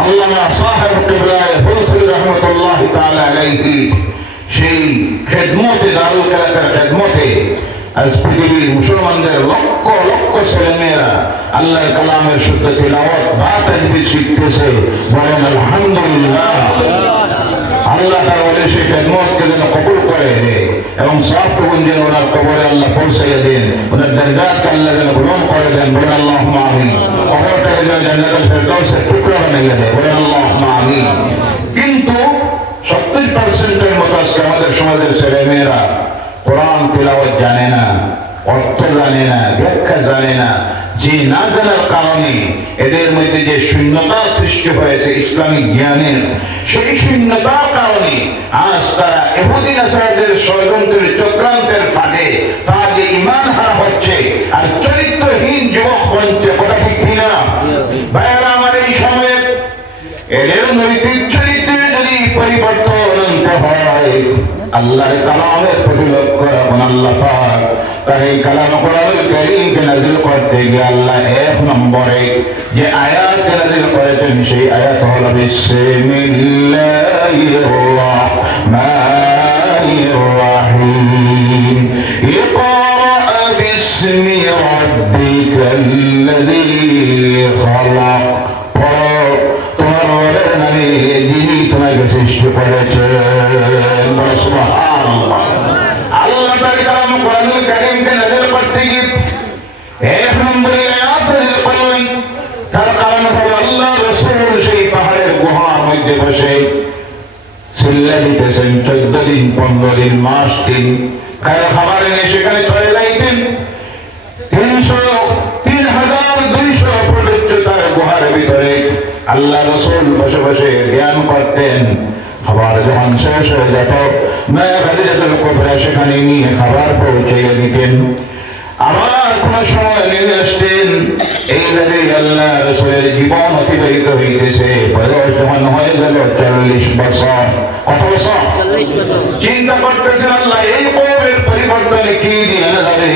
আল্লামা সাহেব কিবলায়ে ফুলতুল রাহমাতুল্লাহ তাআলা আলাইহি সেই খেদমতে, দারুল কিরাতের খেদমতে আজ পৃথিবীর মুসলমানদের লক্ষ লক্ষ ছেলেমেয়েরা আল্লাহর কালামের শুদ্ধ তিলাওয়াত বা তাজবিদ শিখতেছে। বলেন আলহামদুলিল্লাহ। আল্লাহ তাআলা সেই খেদমতকে যেন কবুল করে দেয় এবং সওয়াবটুকু যেন ওনার কবরে আল্লাহ পৌঁছাইয়া দেন, ওনার দরজাকে আল্লাহ যেন বুলন্দ করে দেন। বলেন আল্লাহুম্মা আমিন। কবরটাকে যেন জান্নাতুল ফেরদাউসের টুকরা বানাইয়া দেয়। বলেন আল্লাহুম্মা আমিন। কিন্তু 70% মতো আজকে আমাদের সমাজের ছেলেমেয়েরা কোরআন তিলাওয়াত জানে না, অর্থ জানে না, ব্যাখ্যা জানে না। যে না জানার কারণে এদের মধ্যে যে শূন্যতার সৃষ্টি হয়েছে ইসলামিক জ্ঞানের, সেই শূন্যতার কারণে আজ তারা ইহুদি নাসারাদের ষড়যন্ত্রের চক্রান্তের ফাঁদে তাদের ঈমান হারা হচ্ছে আর চরিত্রহীন যুবক বনছে। কথা ঠিক কিনা ভাইয়েরা? আমার এই সময়ে এদের নৈতিক চরিত্রে যদি পরিবর্তন আনতে হয়, আল্লাহর কালামের প্রতি লক্ষ্য রাখুন। আল্লাহ পাক তার এই কালাম কোরআনুল কারীমকে নাযিল করতে গিয়ে আল্লাহ 1 নম্বরে যে আয়াত নাযিল করেছেন, সেই আয়াত হলো বিসমিল্লাহির রাহমানির রাহিম। ইকরা বিসমি রাব্বিকাল্লাযী খালাক। তোমার রবের নামে যিনি তোমাকে সৃষ্টি করেছেন। আল্লাহ তাআলা কালাম কোরআনুল কারীমকে নাযিল করতে গিয়ে 1 নম্বরে আয়াত নাযিল করলেন। তার কারণ হলো আল্লাহ রাসূল সেই পাহাড়ের গুহার মধ্যে বসে চিল্লা দিতেছেন 14 দিন, 15 দিন, মাস 3 কারো খাবার এনে সেখানে চলে যাইতেন। 3200 ফুট উচ্চতার গুহার ভিতরে আল্লাহ রাসূল বসে বসে জ্ঞান করতেন। খাবার যখন শেষ হয়ে যেত, মায়া খাদিজাতুল কুবরা সেখানে নিয়ে খাবার পৌঁছে দিতেন। আবার কোন সময় নেমে আসতেন। এইভাবে আল্লাহ রাসূলের জীবন অতিবাহিত হইতেছে। বয়স যখন হয়ে গেল 40 বছর। কত বছর? 40 বছর। চিন্তা করতেছেন আল্লাহ এই কওমের পরিবর্তনে কি দিয়ে যাবে?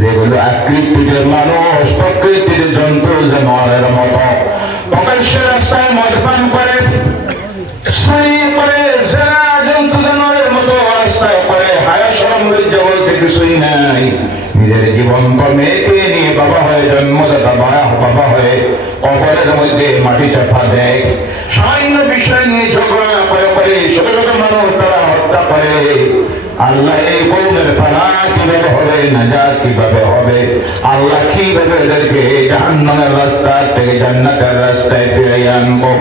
যেগুলো আকৃতির মানুষ, প্রকৃতির জন্তু জানোয়ারের মতো প্রকাশ্যে রাস্তায় মদপান করে, জন্তু জানোয়ারের মতো রাস্তায় করে, হায়া শরম লজ্জা বলতে কিছুই নাই। নিজের জীবন্ত মেয়েকে নিয়ে বাবা হয়ে জন্মদাতা বাবা হয়ে কবরের মধ্যে মাটি চাপা দেয়। সামান্য বিষয় নিয়ে ঝগড়া করে ছোট ছোট মানুষ তারা হত্যা করে। আল্লাহ এই কওমের ফালাহ কিভাবে হবে, নাজাত কিভাবে হবে, আল্লাহ কিভাবে এদেরকে জাহান্নামের রাস্তা থেকে জান্নাতের রাস্তায় ফিরিয়ে আনবো,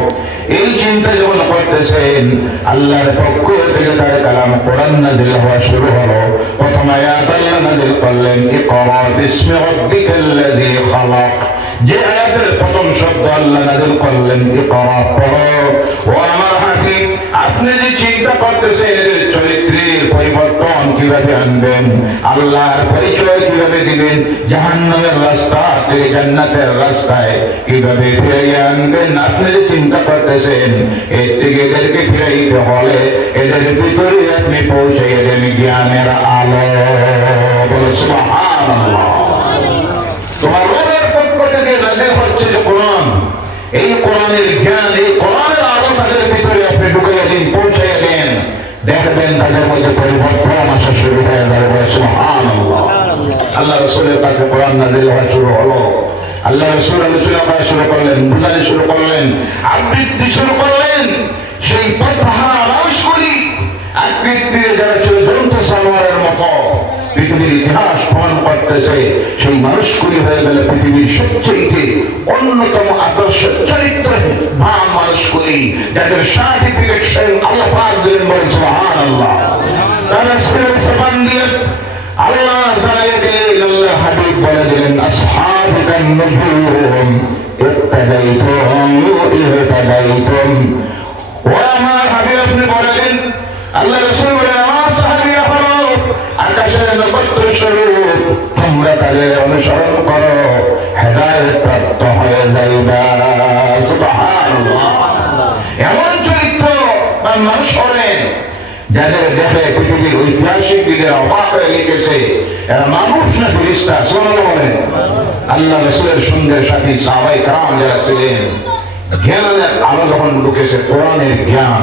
এই চিন্তা যখন করতেছেন আল্লাহর পক্ষ থেকে তার কালাম কোরআন নাযিল হওয়া শুরু হলো। প্রথম আয়াত আল্লাহ নাযিল করলেন ইকরা বিসমি রাব্বিকাল্লাযী খালাক। যে আয়াতের প্রথম শব্দ আল্লাহ নাযিল করলেন ইকরা, পড়ো। ও আমার হাবিব, আপনি যে চিন্তা করতেছেন এদের চরিত্রের পরিবর্তন কিভাবে আনবেন, আল্লাহর পরিচয় কিভাবে দিবেন, জাহান্নামের রাস্তা থেকে জান্নাতের রাস্তায় কিভাবে ফিরিয়ে আনবেন, আপনি যে চিন্তা করতেছেন এর থেকে এদেরকে ফিরাইতে হলে এদের ভিতরে আপনি পৌঁছাইয়ে দেন জ্ঞানের আলো। বলো সুবহানাল্লাহ। তোমার রবের পক্ষ থেকে নাযিল হচ্ছে যে কোরআন, এই কোরআনের জ্ঞান, এই কোরআনের আলো তাদের ভিতরে আপনি ঢুকাইয়া দিন, পৌঁছাইয়া দেন, দেখবেন তাদের মধ্যে পরিবর্তন আসা শুরু হয়ে যাবে। সুবহানাল্লাহ। আল্লাহ রাসূলের কাছে কোরআন নাযিল হওয়া শুরু হলো। আল্লাহ রাসূল আলোচনা করা শুরু করলেন, বুঝানো শুরু করলেন, আবৃত্তি শুরু করলেন। সেই প্রত্যাহার মানুষগুলি আবৃত্তির যারা ছিল জন্তু জানোয়ারের মতো, পৃথিবীর ইতিহাস প্রমাণ করতেছে সেই মানুষগুলি হয়ে গেল পৃথিবীর সবচেয়ে অন্যতম আদর্শ চরিত্রবান মানুষগুলি, যাদের সার্টিফিকেট স্বয়ং আল্লাহ পাক দিলেন। বলেন সুবহানাল্লাহ। তারা সিরাত সাবান দিয়ে আল্লাহ জানিয়ে দিলেন, আল্লাহ হাবিব বলে দিলেন আসহাবুকান নুজুম ইত্তাদাইতুহুম ইহতাদাইতুম। ও আমার হাবিব, আপনি বলেন, আল্লাহ রাসূল বলেন আমার সাহাবীরা হলো আকাশের নক্ষত্র স্বরূপ, তোমরা তাদের অনুসরণ করো, হেদায়েত প্রাপ্ত হয়ে যাইবা। সুবহানাল্লাহ। এমন চরিত্র বা মানুষ হলেন যাদের দেখে পৃথিবীর ঐতিহাসিকদের অবাক হয়ে লিখেছে এরা মানুষ না ফেরেশতা। সুবহানাল্লাহ বলেন। আল্লাহ রাসূলের সঙ্গে সাথী সাহাবায়ে কেরাম যারা ছিলেন, জ্ঞানের আলো যখন ঢুকেছে, কোরআনের জ্ঞান,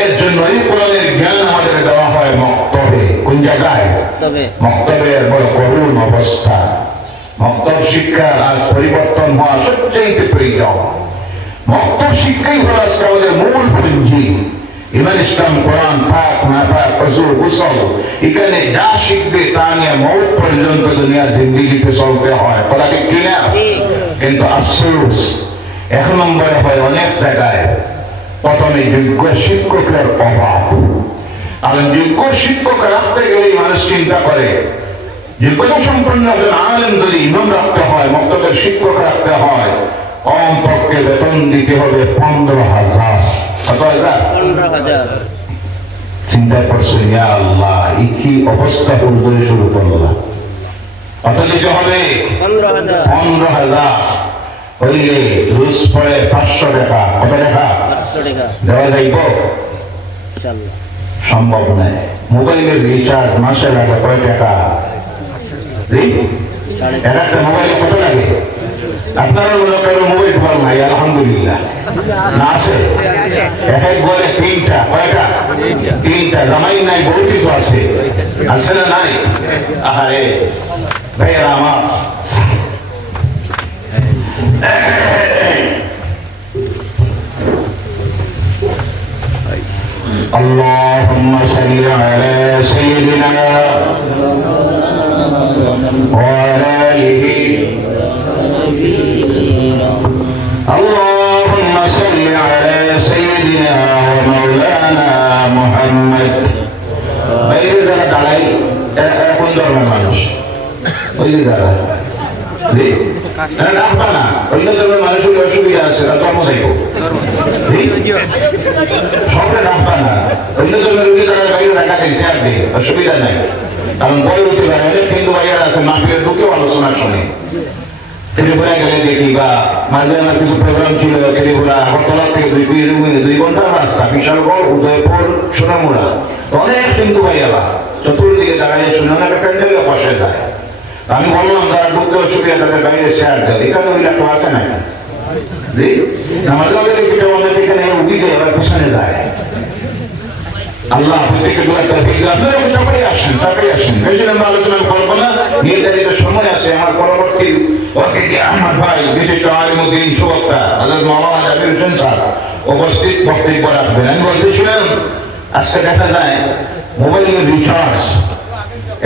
এর জন্য এই কোরআনের জ্ঞান আমাদের দেওয়া হয় মক্তবে। কোন জায়গায়? মক্তবের বড় করুণ অবস্থা। মক্তব শিক্ষার আজ পরিবর্তন হওয়া সবচেয়ে প্রয়োজন। মক্তব শিক্ষাই হল আজকে আমাদের মূল পুঞ্জি। ইমান, ইসলাম, কোরআন, পাক, নাপাক, ওযু, গোসল, এখানে যা শিখবে তা নিয়ে মওত পর্যন্ত দুনিয়ার জিন্দেগিতে চলতে হয়। কথা ঠিক কিনা? কিন্তু আফসোস, এক নম্বরে হয় অনেক জায়গায় প্রথমে যোগ্য শিক্ষকের অভাব। কারণ যোগ্য শিক্ষক রাখতে গেলেই মানুষ চিন্তা করে যোগ্যতা সম্পন্ন একজন আলেম যদি ইমাম রাখতে হয়, মক্তবের শিক্ষক রাখতে হয়, কমপক্ষে বেতন দিতে হবে 15,000। কত হাজার? 15,000। চিন্তা করছে, ইয়া আল্লাহ, এই কি অবস্থা পূর্বে শুরু করলাম। কত দিতে হবে? 15,000। হইলে রোজ পড়ে 500 টাকা। কত টাকা? 500 টাকা দেওয়া যাইব? সম্ভব নয়। মোবাইলের রিচার্জ মাসে লাগে কয় টাকা? একটা মোবাইলে কত লাগে? আপনারা মনে করেন মোবাইল ফোন নাই, আলহামদুলিল্লাহ না আছে। এক বলে 3টা। কয়টা? 3টা। জামাই নাই, বহু কিছু আছে, আছে না নাই? আহারে ভাইয়েরা আমার, اللهم صل على سيدنا وعلى آله. اللهم صل على سيدنا ومولانا محمد. বাইরে যারা দাঁড়াই এখন ধর্মের মানুষ, ওই যে দাঁড়া ডাকবা না, অন্য ধর্মের মানুষের অসুবিধা আছে, ধর্ম দেখো সবরে ডাকবা না। অন্য ধর্মের রোগী তারা বাইরে রাখা দেখছে আর দিই, অসুবিধা নাই। কারণ বই হতে পারে অনেক হিন্দু ভাইয়ার আছে, মাফিয়ার ঢুকেও আলোচনা শুনে। ত্রিপুরা গেলে দেখি, বা মাঝে আমার কিছু প্রোগ্রাম ছিল ত্রিপুরা আগরতলা থেকে 2 ঘন্টার রাস্তা, বিশালগড়, উদয়পুর, সোনামুড়া, অনেক হিন্দু ভাইয়ারা চতুর্দিকে দাঁড়ায় শুনে ওনাকে প্যান্ডেলে বসে যায়। আমি বললাম যারা ঢুকতে অসুবিধা তাদের বাইরে শেয়ার দেয়, এখানে ওই একটা আছে না জি আমাদের অনেক এখানে উদিকে এবার পিছনে যায়। আল্লাহ প্রত্যেককে আপনারা সবাই আসেন, তাকাই আসেন, বেশি আমরা আলোচনা করবো না, নির্ধারিত সময় আছে। আমার পরবর্তী অতিথি আমার ভাই বিশিষ্ট আলিমুদ্দিন সুবক্তা হযরত মাওলানা জাকির হোসেন স্যার উপস্থিত বক্তব্য রাখবেন। আমি বলতেছিলাম আজকে দেখা যায় মোবাইলের রিচার্জ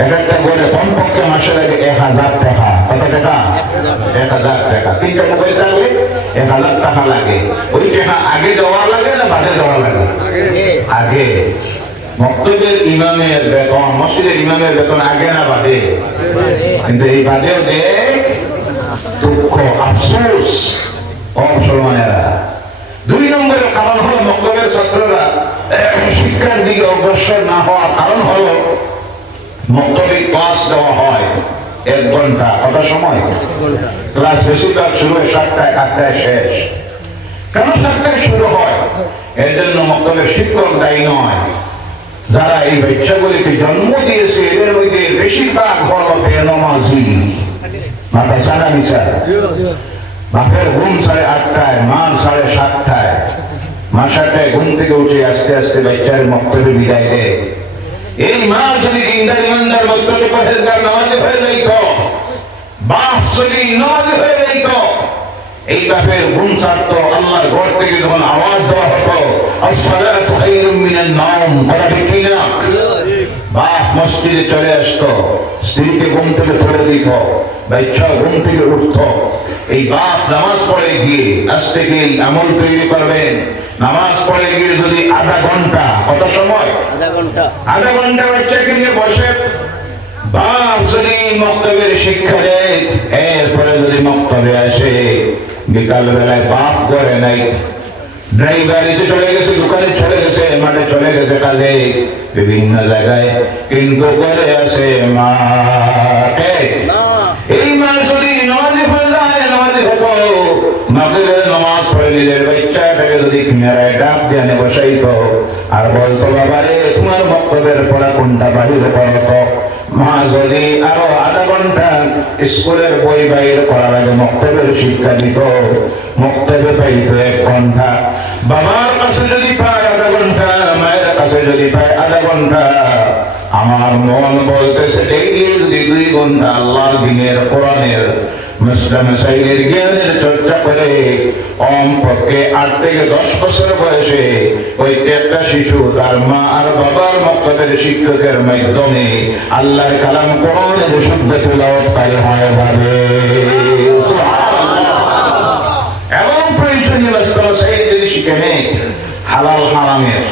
এক একটা করে কমপক্ষে মাসে লাগে 1000 টাকা। কত টাকা? 1000 টাকা। 3টা মোবাইল থাকলে 1000 টাকা লাগে। ওই টাকা আগে দেওয়া লাগে না বাদে দেওয়া লাগে? আগে। মক্তবের ইমামের বেতন, মসজিদের ইমামের বেতন আগে না বাদে? কিন্তু এই বাদেও দেখ দুঃখ, আফসোস মুসলমানেরা। 2 নম্বরের কারণ হলো মক্তবের ছাত্ররা শিক্ষার দিকে অগ্রসর না হওয়ার কারণ হলো মক্তবে ক্লাস দেওয়া হয় 1 ঘন্টা। কত সময় ক্লাস? বেশিরভাগ শুরু হয় 7টায়, 8টায় শেষ। কেন 7টায় শুরু হয়? এর জন্য মক্তবের শিক্ষক দায়ী নয়। যারা এই বাচ্চাগুলিকে জন্ম দিয়েছে এদের মধ্যে বেশিরভাগ হলো বেনামাজি। মাথা সারা মিশা। বাপের ঘুম 8:30, মা 7:30। মা 7টায় ঘুম থেকে উঠে আস্তে আস্তে বাচ্চার মক্তবে বিদায় দেয়। এই মা যদি দিনদার ইমানদার মক্তবে পরেজগার নামাজি হয়ে যাইত, বাপ যদি নামাজি হয়ে যাইত, এই বাপের ঘুম ছাড়তো। আল্লাহর ঘর থেকে যখন আওয়াজ দেওয়া হতো আসসালাতু খায়রুম মিনান নাওম, বলা ঠিক না? বাপ মসজিদে চলে আসতো, স্ত্রীকে ঘুম থেকে তুলে দিত, বাচ্চা ঘুম থেকে উঠত। এই বাপ নামাজ পড়ে গিয়ে আজ থেকে এই আমল তৈরি করবেন। নামাজ পড়ে গিয়ে যদি আধা ঘন্টা, কত সময়? আধা ঘন্টা বাচ্চাকে নিয়ে বসে বাপ যদি মক্তবের শিক্ষা দেয়, এরপরে যদি মক্তবে আসে, বিকাল বেলায় বাপ করে নাই, ড্রাইভারিতে চলে গেছে, দোকানে চলে গেছে, মাঠে চলে গেছে, কাজে বিভিন্ন জায়গায়, কিন্তু করে আসে মা। এই মা যদি নামাজি হয়ে যায়, নামাজি হতো, মাগরিবের নামাজ পড়ে নিজের বাচ্চাটাকে যদি কিনারায় ডাক দিয়ে বসাইত আর বলতো বাবারে তোমার মক্তবের পড়া কোনটা বাহির করতো। মা যদি আরো আধা ঘন্টা স্কুলের বই বাইর করার আগে মক্তবের শিক্ষা দিত, মক্তবে পাইতো 1 ঘন্টা। বাবার কাছে যদি পায় আধা ঘন্টা, মায়ের কাছে যদি পায় আধা ঘন্টা, আমার মন বলতেছে ডেইলি যদি 2 ঘন্টা আল্লাহর দ্বীনের কোরআনের মাসাইলের জ্ঞানের চর্চা করে, কমপক্ষে 8 থেকে 10 বছর বয়সে ওই একটা শিশু তার মা আর বাবার মক্তবের শিক্ষকের মাধ্যমে আল্লাহর কালাম কোরআনের শুদ্ধ তেলাওয়াত হয় ভাবে। এবং প্রয়োজনীয় মাসাইল যদি শিখে নেয় হালাল হারামের,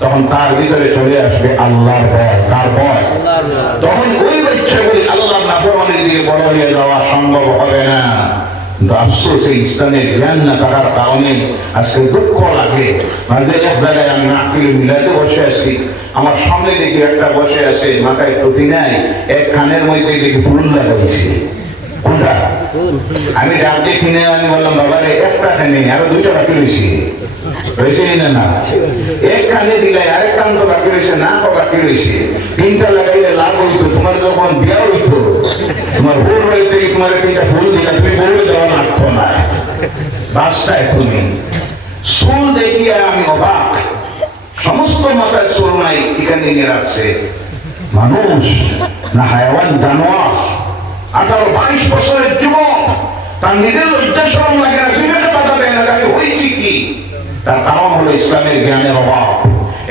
তখন তার ভিতরে চলে আসবে আল্লাহর ভয়। কার ভয়? তখন ওই বাচ্চাগুলি আল্লাহর নাফরমানি দিয়ে বড় হয়ে যাওয়া সম্ভব হবে না। আফসোস এই ইসলামের জ্ঞান না থাকার কারণে আজকে দুঃখ লাগে। মাঝে এক জায়গায় আমি মাহফিল মিলাতে বসে আছি, আমার সামনে দেখি একটা বসে আছে, মাথায় টুপি নাই, এক কানের মধ্যে দেখি ফুল লাগাইছে। কোনটা? আমি ডাক দিয়ে কিনে আমি বললাম বাবারে একটা খানে আরো 2টা বাকি রয়েছে। না এক কানে দিলে আরেক কান তো বাকি রয়েছে, না তো বাকি রয়েছে। 3টা লাগাইলে লাভ হইতো। তোমার যখন বিয়া হইতো, তোমার ভোর হইতে তোমার 3টা ফুল দিলা, তুমি বলবে দেওয়া লাগত না। বাসটায় তুমি চুল দেখিয়া আমি অবাক, সমস্ত মাথায় চুল নাই, এখানে নিয়ে রাখছে। মানুষ না হায়াওয়ান, জানোয়ার? 18-22 বছরের যুবক, তার নিজের লজ্জা শরম লাগে না, বিবেকে বাধা দেয় না, আমি হয়েছি কি? তার কারণ হলো ইসলামের জ্ঞানের অভাব।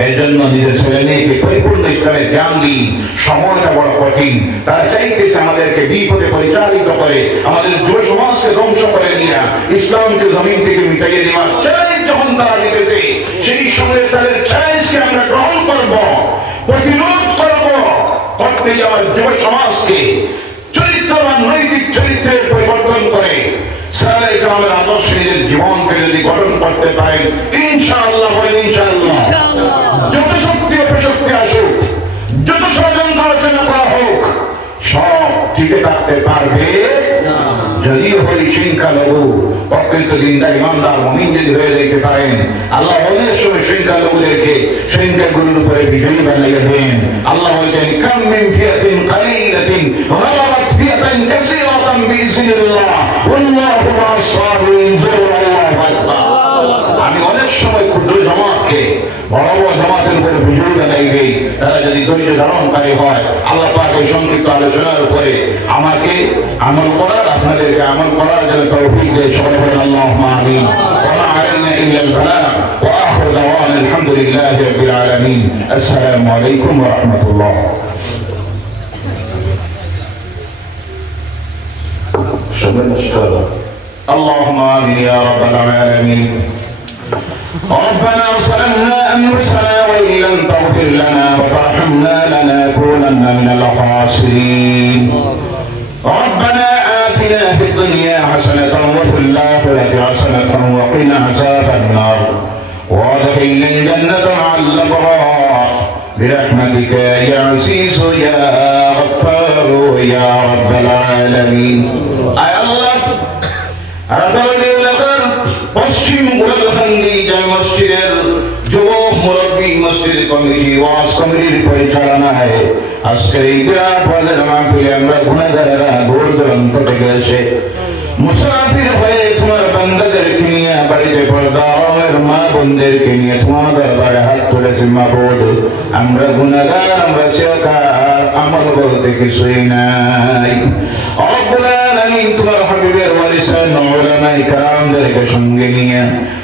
এর জন্য নিজের ছেলে মেয়েকে পরিপূর্ণ ইসলামের জ্ঞান দিই। সময়টা বড় কঠিন। তারা চাইতেছে আমাদেরকে বিপদে পরিচালিত করে, আমাদের যুব সমাজকে ধ্বংস করে দিয়া ইসলামকে জমিন থেকে মিটাইয়ে দেওয়ার চ্যালেঞ্জ যখন তারা নিতেছে, সেই সময় তাদের চ্যালেঞ্জকে আমরা গ্রহণ করব, প্রতিরোধ করব। করতে যাওয়ার যুব সমাজকে চরিত্রবান, নৈতিক চরিত্রের পরিবর্তন করে সাহাবায়ে কেরামের আদর্শে নিজের জীবনকে যদি গঠন করতে পারেন, ইনশাআল্লাহ বলেন ইনশাআল্লাহ, যত শক্তি অপশক্তি আসুক, যত ষড়যন্ত্র রচনা করা হোক, সব টিকে থাকতে পারবে যদি হই সংখ্যালঘু। প্রকৃত দিনদার ইমানদার মুমিন যদি হয়ে যেতে পারেন, আল্লাহ অনেক সময় সংখ্যালঘুদেরকে সংখ্যাগুরুর উপরে বিজয়ী বানিয়ে দেন। আল্লাহ বলছেন কাম মিন ফিয়াতিন কালিলাতিন গালাবাত ফিয়াতান কাসীরাতান বিইজনিল্লাহ ওয়াল্লাহু মা'আস সাবিরিন। আমি অনেক সময় ক্ষুদ্র জামাতকে বড় বড় জামাতের উপরে বিজয়ী বানাই দেই। তারা যদি ধৈর্য ধারণকারী হয়, আল্লাহ পাক এই সংক্ষিপ্ত আলোচনার উপরে আমাকে আমল করার, আপনাদেরকে আমল করার জন্য তৌফিক দেয়। সবাই বলেন আল্লাহুম্মা আমিন। علينا إلا البلاغ وآخر دعوانا الحمد لله رب العالمين السلام عليكم ورحمة الله اللهم آمين يا رب العالمين ربنا ظلمنا أنفسنا وإن لم تغفر لنا وترحمنا لنكونن من الخاسرين ربنا آتنا في الدنيا حسنة وفي الآخرة حسنة وقنا عذاب النار وادخلنا الجنة مع الأبرار برحمتك يا عزيز يا غفار يا رب العالمين أي الله পশ্চিম গোলাখান্দি জামে মসজিদের যুবক মুরব্বী মসজিদ কমিটি ওয়াজ কমিটির পরিচালনায় আজকের এই বিরাট ওয়াজের মাহফিলে আমরা গুনাহগারেরা দূর দূরান্ত থেকে এসে মুসাফির হয়ে তোমার বান্দাদেরকে নিয়ে বাড়িতে পর্দার মা বোনদেরকে নিয়ে তোমার দরবারে হাত তুলেছি মাবুদ আমরা গুনাহগার আমরা শেখার আমল বলতে কিছুই নাই রব্বুল আলামিন তোমার হাবিবের ওয়ারিসান উলামায়ে কেরামদেরকে সঙ্গে নিয়ে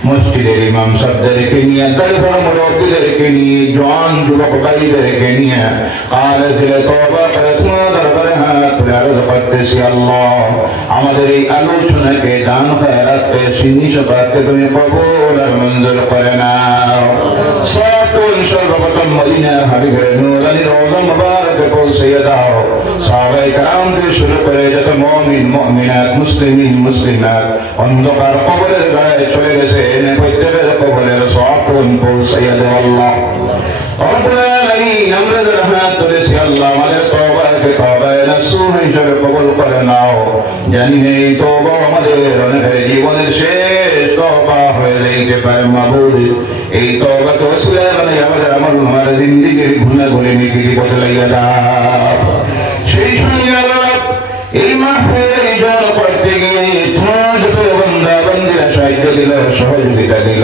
মসজিদের ইমাম সাহেবদেরকে নিয়ে দরবার মুরব্বিদেরকে নিয়ে জওয়ান যুবক ভাইদেরকে নিয়ে কালে দিলে তওবা করে তোমার দরবারে হাত তুলে আরজ করতেছি আল্লাহ আমাদের এই আলোচনাকে দান খয়রাত পেশি নিশাতে তুমি কবুল আর মঞ্জুর করে নাও সালাতুন সর্বপ্রথম মদিনার হাবিবের নূরানি রওজা মুবারকে পৌঁছে দাও সাহাবায়ে কেরাম থেকে শুরু করে যত মুমিন মুমিনাত মুসলিমিন মুসলিমাত অন্ধকার কবরের গায়ে চলে গেছে প্রত্যেকের কবরের সালাতুন পৌঁছে দাও আল্লাহ রব্বুল আলামিন আমরা যারা হাত তুলেছি আল্লাহ আমাদের তওবাকে তওবায়ে নসুহ হিসেবে কবুল করে নাও জানি এই তওবা আমাদের অনেকের জীবনের শেষ তওবা হয়ে যেতে পারে মাবুদ এই তওবাকে ওসিলা বানাই আমাদের আমাদের জিন্দেগির গুনাহগুলি মিটিয়ে বদলাইয়া দাও সেই সঙ্গে আল্লাহ এই মাহফিলে এই জন করতে গিয়ে তোমার যত বান্দা বান্দিরা সাহায্য দিল সহযোগিতা দিল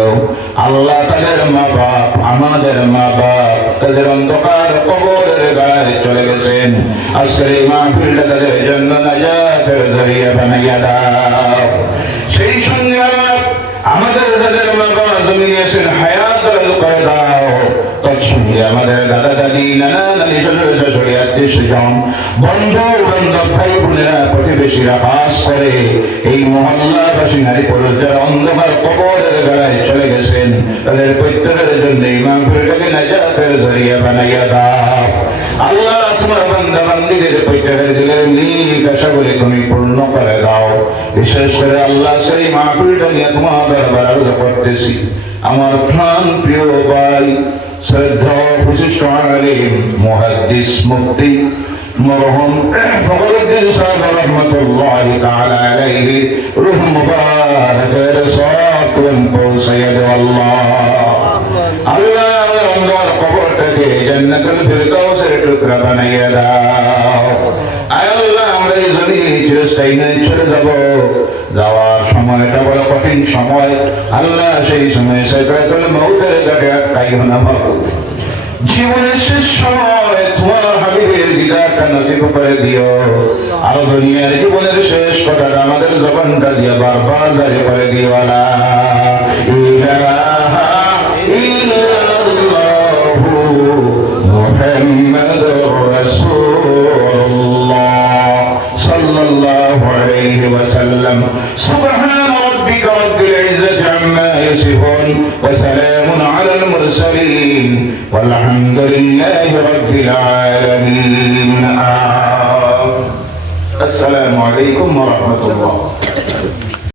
আল্লাহ তাদের মা বাপ আমাদের মা বাপ তাদের অন্ধকার কবরের গায়ে চলে গেছেন আজকের এই মাহফিলটা তাদের জন্য নাজাতের জরিয়া বানাইয়া দাও সেই সঙ্গে আমাদের তাদের মা বাবা জমিনে আছেন হায়াত করে দাও তৎসঙ্গে আমাদের দাদা দাদি নানা নানি শ্বশুর আত্মীয় স্বজন বন্ধু বান্ধব ভাই বোনেরা প্রতিবেশীরা বাস করে এই মহল্লাবাসী নারী পুরুষ যারা অন্ধকার কবরের গায়ে চলে গেছেন তাদের প্রত্যেকের জন্য এই মাহফিলটাকে নাজাতের জরিয়া বানাইয়া দাও আল্লাহ তোমার বান্দা বান্দীদের প্রত্যেকের দিলের নেক আশাগুলি তুমি পূর্ণ করে দাও বিশেষ করে আল্লাহ সেই মাহফিলটা নিয়ে তোমার দরবারে আরজ করতেছি আমার প্রাণ প্রিয় ভাই শ্রদ্ধা বিশিষ্ট আলিম মুহাদ্দিস মুফতি মরহুম ফখরুদ্দিন সাহেব রহমাতুল্লাহি তাআলা আলাইহি রূহ মুবারাকের সালাতুন পৌঁছাইয়া দাও আল্লাহ আল্লাহর কবরটাকে জান্নাতুল ফিরদাউসের টুকরা বানাইয়া দাও আয় আল্লাহ আমরা এই জমিনে চিরস্থায়ী নয় চলে যাব যাওয়ার সময়টা বড় কঠিন সময় আল্লাহ সেই সময় সাকরাতুল মউতের ঘাটে আটকাইও না মাবুদ জীবনের শেষ সময় তোমার হাবিবের দিদারটা নসিব করে দিও আর দুনিয়ার জীবনের শেষ কথাটা আমাদের জবানটা দিয়ে বারবার জারি করে দিও লা ইলাহা ইল্লাল্লাহু মুহাম্মাদুর রাসূলুল্লাহ সাল্লাল্লাহু আলাইহি ওয়াসাল্লাম সুবহান রাব্বিকা রাব্বিল ইজ্জাতি আম্মা ইয়াসিফুন ওয়া সালামুন আলাল মুরসালিন والحمد لله رب العالمين السلام عليكم ورحمة الله